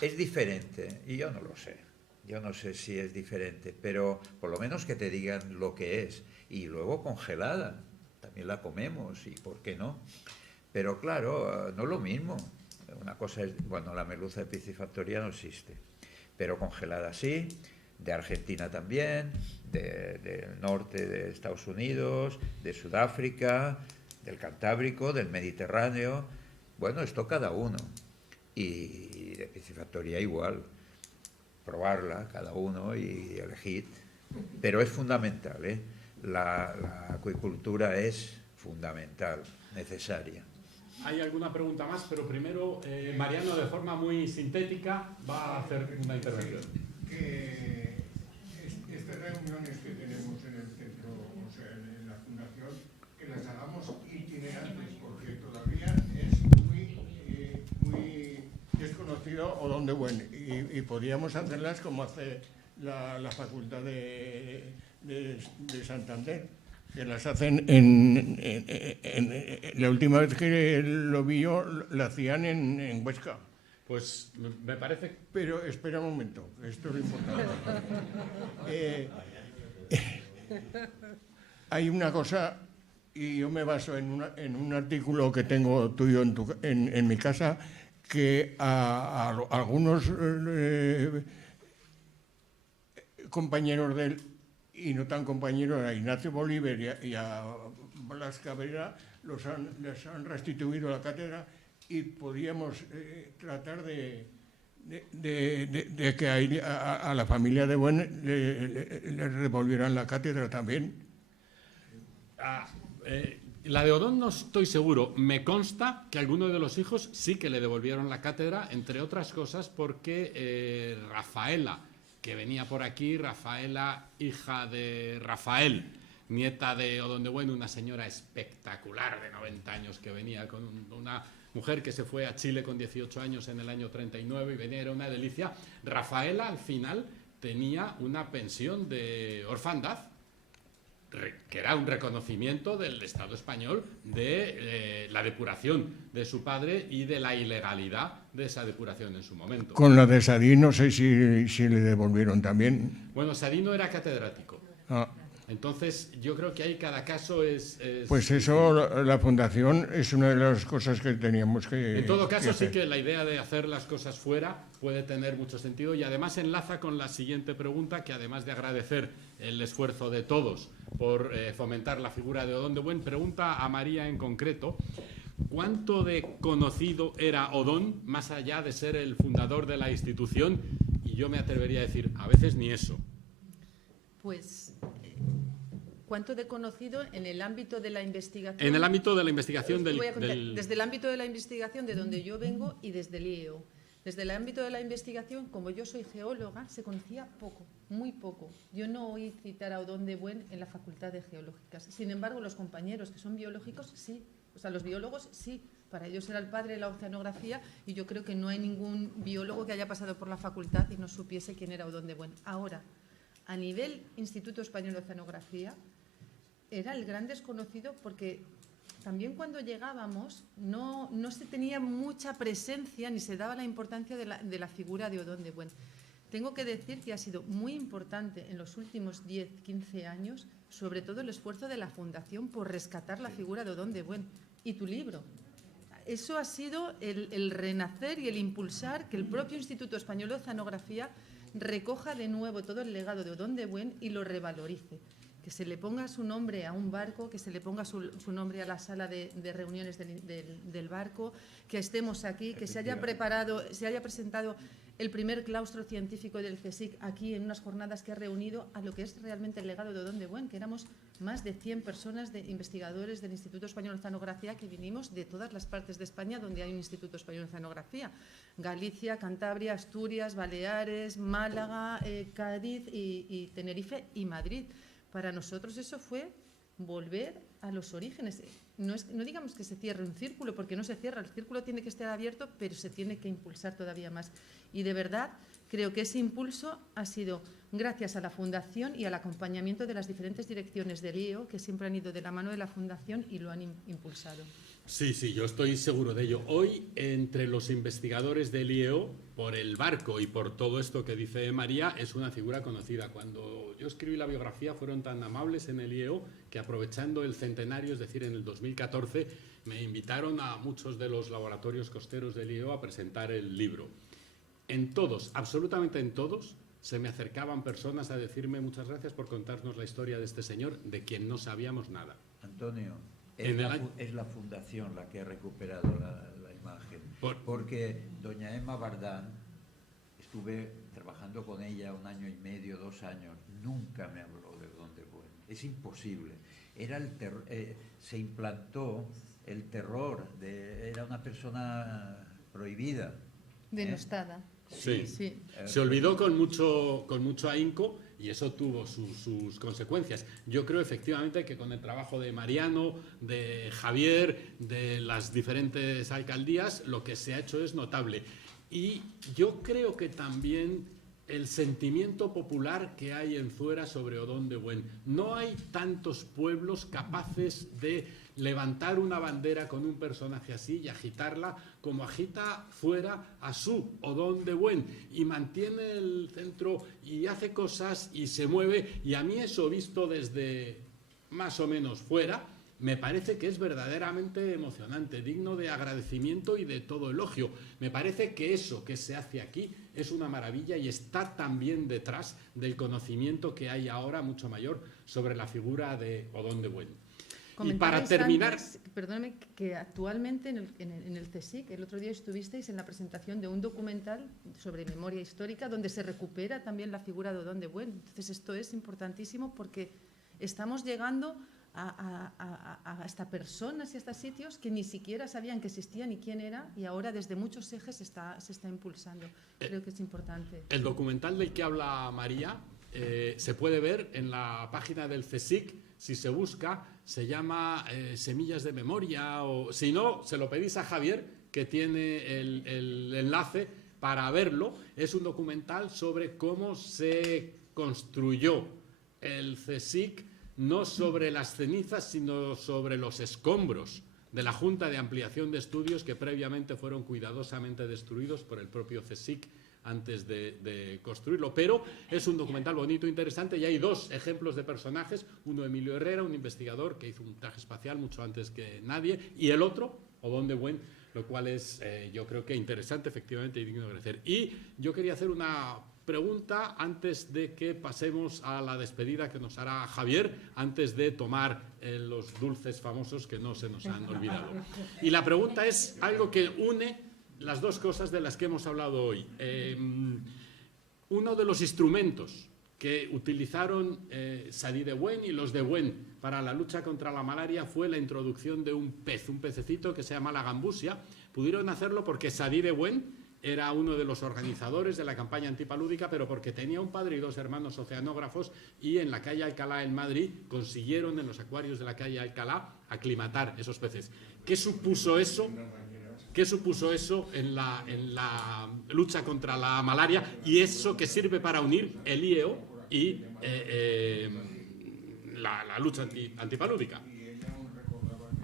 es diferente, y yo no lo sé. Yo no sé si es diferente, pero por lo menos que te digan lo que es. Y luego congelada, también la comemos, y ¿por qué no? Pero claro, no es lo mismo. Una cosa es, bueno, la merluza de piscifactoría no existe, pero congelada sí, de Argentina también, del norte de Estados Unidos, de Sudáfrica, del Cantábrico, del Mediterráneo. Bueno, esto cada uno. Y de piscifactoría igual. Probarla cada uno y elegir, pero es fundamental, ¿eh? La acuicultura es fundamental, necesaria. Hay alguna pregunta más, pero primero Mariano, de forma muy sintética, va a hacer una intervención. Que estas reuniones que tenemos en el centro, o sea, en la fundación, que las hagamos itinerantes, porque todavía es muy desconocido Wen, y podríamos hacerlas como hace la Facultad de Santander, que las hacen la última vez que lo vi yo, la hacían en Huesca. Pues me parece... Pero espera un momento, esto es lo importante. Hay una cosa, y yo me baso en un artículo que tengo tuyo en mi casa, que a algunos compañeros de él, y no tan compañeros, a Ignacio Bolívar y a Blas Cabrera, les han restituido la cátedra, y podríamos tratar de que a la familia de Wen le devolvieran la cátedra también. La de Odón no estoy seguro. Me consta que algunos de los hijos sí que le devolvieron la cátedra, entre otras cosas porque Rafaela, que venía por aquí, Rafaela, hija de Rafael, nieta de Odón de Buen, una señora espectacular de 90 años que venía con una mujer que se fue a Chile con 18 años en el año 39 y venía, era una delicia. Rafaela al final tenía una pensión de orfandad, que era un reconocimiento del Estado español de la depuración de su padre y de la ilegalidad de esa depuración en su momento. Con la de Sadí no sé si le devolvieron también. Bueno, Sadí no era catedrático. Ah, Entonces, yo creo que ahí cada caso es... pues eso, la fundación es una de las cosas que teníamos que... En todo caso, sí hacer. que la idea de hacer las cosas fuera puede tener mucho sentido y además enlaza con la siguiente pregunta, que además de agradecer el esfuerzo de todos por fomentar la figura de Odón de Buen, pregunta a María en concreto, ¿cuánto de conocido era Odón, más allá de ser el fundador de la institución? Y yo me atrevería a decir, a veces ni eso. Pues, ¿cuánto de conocido en el ámbito de la investigación? En el ámbito de la investigación Voy a contar, desde el ámbito de la investigación de donde yo vengo y desde el IEO. Desde el ámbito de la investigación, como yo soy geóloga, se conocía poco, muy poco. Yo no oí citar a Odón de Buen en la Facultad de Geológicas. Sin embargo, los compañeros que son biológicos, sí. O sea, los biólogos, sí. Para ellos era el padre de la oceanografía y yo creo que no hay ningún biólogo que haya pasado por la facultad y no supiese quién era Odón de Buen. Ahora, a nivel Instituto Español de Oceanografía, era el gran desconocido porque también cuando llegábamos no se tenía mucha presencia ni se daba la importancia de la figura de Odón de Buen. Tengo que decir que ha sido muy importante en los últimos 10, 15 años, sobre todo el esfuerzo de la Fundación por rescatar la figura de Odón de Buen. Y tu libro. Eso ha sido el renacer y el impulsar que el propio Instituto Español de Oceanografía recoja de nuevo todo el legado de Odón de Buen y lo revalorice. Que se le ponga su nombre a un barco, que se le ponga su nombre a la sala de reuniones del barco, que estemos aquí, que se haya presentado el primer claustro científico del CSIC aquí en unas jornadas que ha reunido a lo que es realmente el legado de Odón de Buen, que éramos más de 100 personas de investigadores del Instituto Español de Oceanografía que vinimos de todas las partes de España donde hay un Instituto Español de Oceanografía. Galicia, Cantabria, Asturias, Baleares, Málaga, Cádiz y Tenerife y Madrid. Para nosotros eso fue volver a los orígenes. No digamos que se cierre un círculo, porque no se cierra, el círculo tiene que estar abierto, pero se tiene que impulsar todavía más. Y de verdad creo que ese impulso ha sido gracias a la Fundación y al acompañamiento de las diferentes direcciones del IEO, que siempre han ido de la mano de la Fundación y lo han impulsado. Sí, yo estoy seguro de ello. Hoy, entre los investigadores del IEO, por el barco y por todo esto que dice María, es una figura conocida. Cuando yo escribí la biografía fueron tan amables en el IEO que, aprovechando el centenario, es decir, en el 2014, me invitaron a muchos de los laboratorios costeros del IEO a presentar el libro. En todos, absolutamente en todos, se me acercaban personas a decirme muchas gracias por contarnos la historia de este señor, de quien no sabíamos nada. Antonio, es la Fundación la que ha recuperado la imagen. Porque doña Emma Bardán, estuve trabajando con ella 1 año y medio, 2 años, nunca me habló de Odón de Buen. Es imposible. Era se implantó el terror, era una persona prohibida. Denostada. Sí. Sí. Se olvidó con mucho ahínco y eso tuvo sus consecuencias. Yo creo efectivamente que con el trabajo de Mariano, de Javier, de las diferentes alcaldías, lo que se ha hecho es notable. Y yo creo que también el sentimiento popular que hay en Zuera sobre Odón de Buen. No hay tantos pueblos capaces de levantar una bandera con un personaje así y agitarla como agita Zuera a su Odón de Buen, y mantiene el centro y hace cosas y se mueve, y a mí eso, visto desde más o menos fuera, me parece que es verdaderamente emocionante, digno de agradecimiento y de todo elogio. Me parece que eso que se hace aquí es una maravilla y está también detrás del conocimiento que hay ahora mucho mayor sobre la figura de Odón de Buen. Y para terminar... Antes, perdóname, que actualmente en el CSIC, el otro día estuvisteis en la presentación de un documental sobre memoria histórica donde se recupera también la figura de Odón de Buen. Entonces esto es importantísimo porque estamos llegando a hasta personas y hasta sitios que ni siquiera sabían que existían y quién era, y ahora desde muchos ejes se está impulsando. Creo que es importante. El documental del que habla María se puede ver en la página del CSIC. Si se busca, se llama Semillas de Memoria, o si no, se lo pedís a Javier, que tiene el enlace para verlo. Es un documental sobre cómo se construyó el CSIC, no sobre las cenizas, sino sobre los escombros de la Junta de Ampliación de Estudios, que previamente fueron cuidadosamente destruidos por el propio CSIC antes de construirlo. Pero es un documental bonito, interesante, y hay dos ejemplos de personajes: uno, Emilio Herrera, un investigador que hizo un traje espacial mucho antes que nadie, y el otro, Odón de Buen, lo cual es, yo creo que interesante, efectivamente, y digno de crecer. Y yo quería hacer una pregunta antes de que pasemos a la despedida que nos hará Javier, antes de tomar los dulces famosos que no se nos han olvidado. Y la pregunta es algo que une las dos cosas de las que hemos hablado hoy. Uno de los instrumentos que utilizaron Sadie de Buen y los de Buen para la lucha contra la malaria fue la introducción de un pececito que se llama la gambusia. Pudieron hacerlo porque Sadie de Buen era uno de los organizadores de la campaña antipalúdica, pero porque tenía un padre y dos hermanos oceanógrafos, y en la calle Alcalá, en Madrid, consiguieron en los acuarios de la calle Alcalá aclimatar esos peces. ¿Qué supuso eso? ¿Qué supuso eso en la lucha contra la malaria? Y eso que sirve para unir el IEO y la lucha antipalúdica.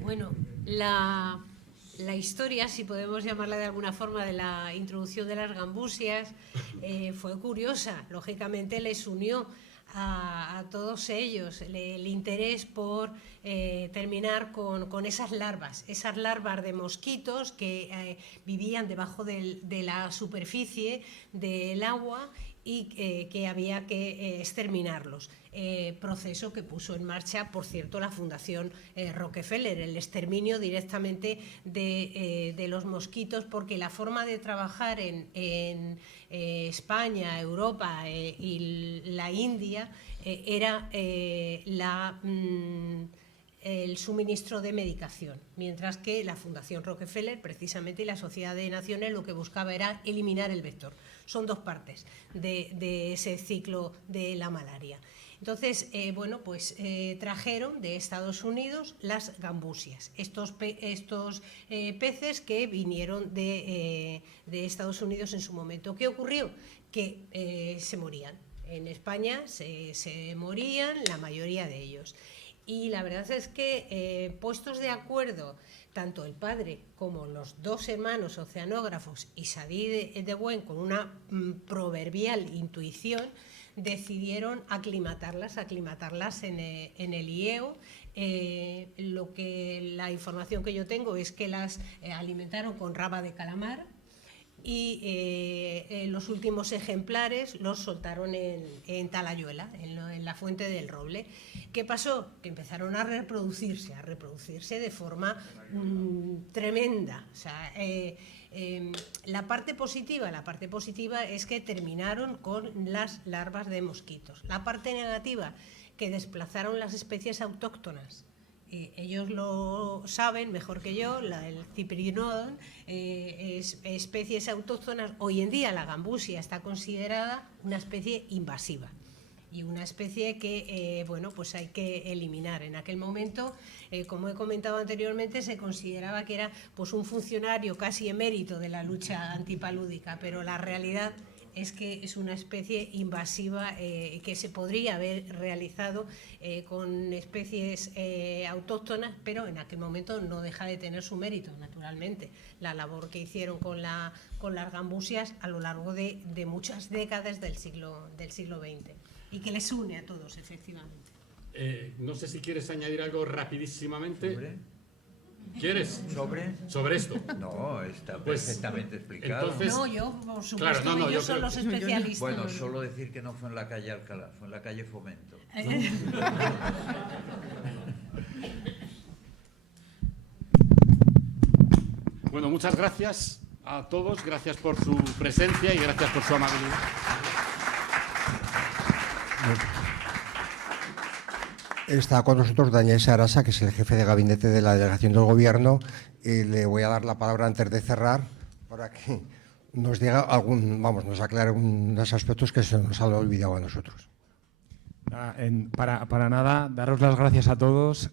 Bueno, la historia, si podemos llamarla de alguna forma, de la introducción de las gambusias fue curiosa. Lógicamente les unió a todos ellos el interés por terminar con esas larvas de mosquitos que vivían debajo de la superficie del agua y que había que exterminarlos. Proceso que puso en marcha, por cierto, la Fundación Rockefeller, el exterminio directamente de los mosquitos, porque la forma de trabajar en España, Europa y la India era el suministro de medicación, mientras que la Fundación Rockefeller, precisamente, y la Sociedad de Naciones lo que buscaba era eliminar el vector. Son dos partes de ese ciclo de la malaria. Entonces, trajeron de Estados Unidos las gambusias, estos peces que vinieron de Estados Unidos en su momento. ¿Qué ocurrió? Que se morían. En España se morían la mayoría de ellos. Y la verdad es que puestos de acuerdo tanto el padre como los dos hermanos oceanógrafos y Sadie de Buen, con una proverbial intuición, decidieron aclimatarlas en el IEO. La información que yo tengo es que las alimentaron con raba de calamar, y los últimos ejemplares los soltaron en Talayuela, en la Fuente del Roble. ¿Qué pasó? Que empezaron a reproducirse de forma tremenda. O sea, la parte positiva es que terminaron con las larvas de mosquitos. La parte negativa, que desplazaron las especies autóctonas. Ellos lo saben mejor que yo, el Cyprinodon, especies autóctonas. Hoy en día la gambusia está considerada una especie invasiva y una especie que hay que eliminar. En aquel momento, como he comentado anteriormente, se consideraba que era un funcionario casi emérito de la lucha antipalúdica, pero la realidad es que es una especie invasiva que se podría haber realizado con especies autóctonas, pero en aquel momento no deja de tener su mérito, naturalmente, la labor que hicieron con las gambusias a lo largo de muchas décadas del siglo XX, y que les une a todos, efectivamente. No sé si quieres añadir algo rapidísimamente. ¿Quieres? ¿Sobre esto? No, está perfectamente explicado. Entonces, no, yo, por supuesto, claro, ellos son los especialistas. Bueno, solo decir que no fue en la calle Alcalá, fue en la calle Fomento. Bueno, muchas gracias a todos, gracias por su presencia y gracias por su amabilidad. Está con nosotros Daniel Sarasa, que es el jefe de gabinete de la delegación del Gobierno, y le voy a dar la palabra antes de cerrar para que nos diga nos aclare unos aspectos que se nos han olvidado a nosotros. Para nada, daros las gracias a todos,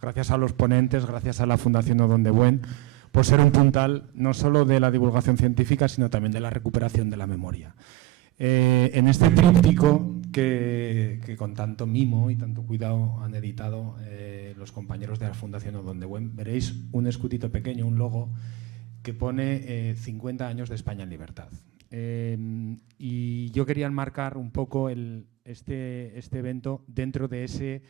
gracias a los ponentes, gracias a la Fundación Odón de Buen, por ser un puntal no solo de la divulgación científica, sino también de la recuperación de la memoria. En este tríptico que con tanto mimo y tanto cuidado han editado los compañeros de la Fundación Odón de Buen, veréis un escudito pequeño, un logo, que pone 50 años de España en libertad. Y yo quería enmarcar un poco este evento dentro de ese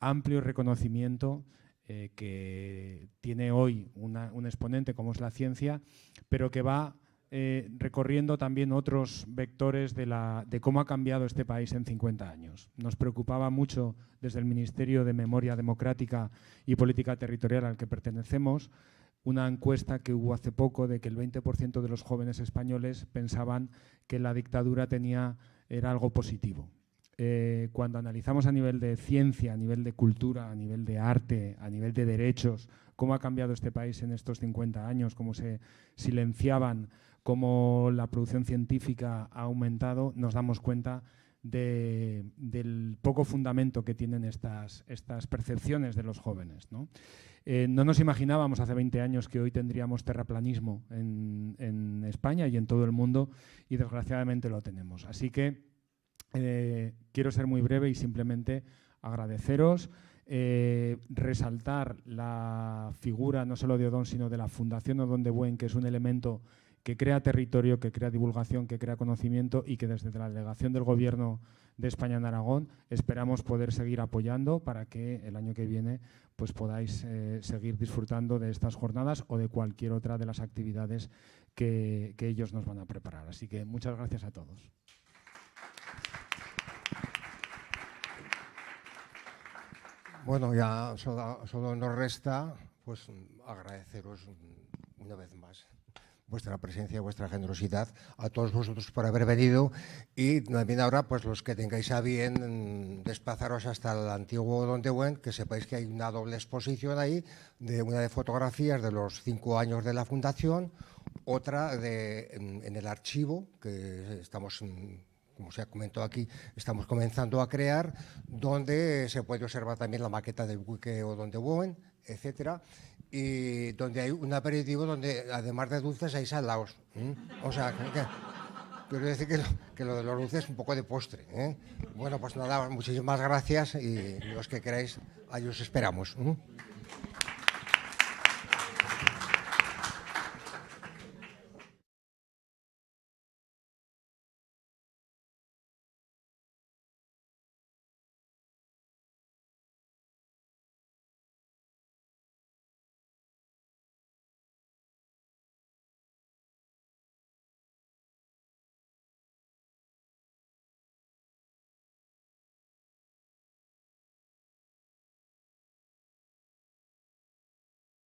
amplio reconocimiento que tiene hoy un exponente como es la ciencia, pero que va recorriendo también otros vectores de cómo ha cambiado este país en 50 años. Nos preocupaba mucho desde el Ministerio de Memoria Democrática y Política Territorial al que pertenecemos una encuesta que hubo hace poco de que el 20% de los jóvenes españoles pensaban que la dictadura era algo positivo. Cuando analizamos a nivel de ciencia, a nivel de cultura, a nivel de arte, a nivel de derechos, cómo ha cambiado este país en estos 50 años, cómo se silenciaban, cómo la producción científica ha aumentado, nos damos cuenta del poco fundamento que tienen estas percepciones de los jóvenes, ¿no? No nos imaginábamos hace 20 años que hoy tendríamos terraplanismo en España y en todo el mundo, y desgraciadamente lo tenemos. Así que quiero ser muy breve y simplemente agradeceros, resaltar la figura no solo de Odón, sino de la Fundación Odón de Buen, que es un elemento que crea territorio, que crea divulgación, que crea conocimiento, y que desde la delegación del Gobierno de España en Aragón esperamos poder seguir apoyando para que el año que viene pues podáis seguir disfrutando de estas jornadas o de cualquier otra de las actividades que ellos nos van a preparar. Así que muchas gracias a todos. Bueno, ya solo nos resta pues agradeceros una vez más vuestra presencia, vuestra generosidad, a todos vosotros por haber venido, y también ahora pues los que tengáis a bien desplazaros hasta el antiguo Odón de Buen, que sepáis que hay una doble exposición ahí, una de fotografías de los 5 años de la fundación, otra en el archivo que estamos, como se ha comentado aquí, estamos comenzando a crear, donde se puede observar también la maqueta del buque Odón de Buen, etcétera, y donde hay un aperitivo donde además de dulces hay salados. O sea, quiero decir que lo de los dulces es un poco de postre. Bueno, pues nada, muchísimas gracias, y los que queráis, ahí os esperamos.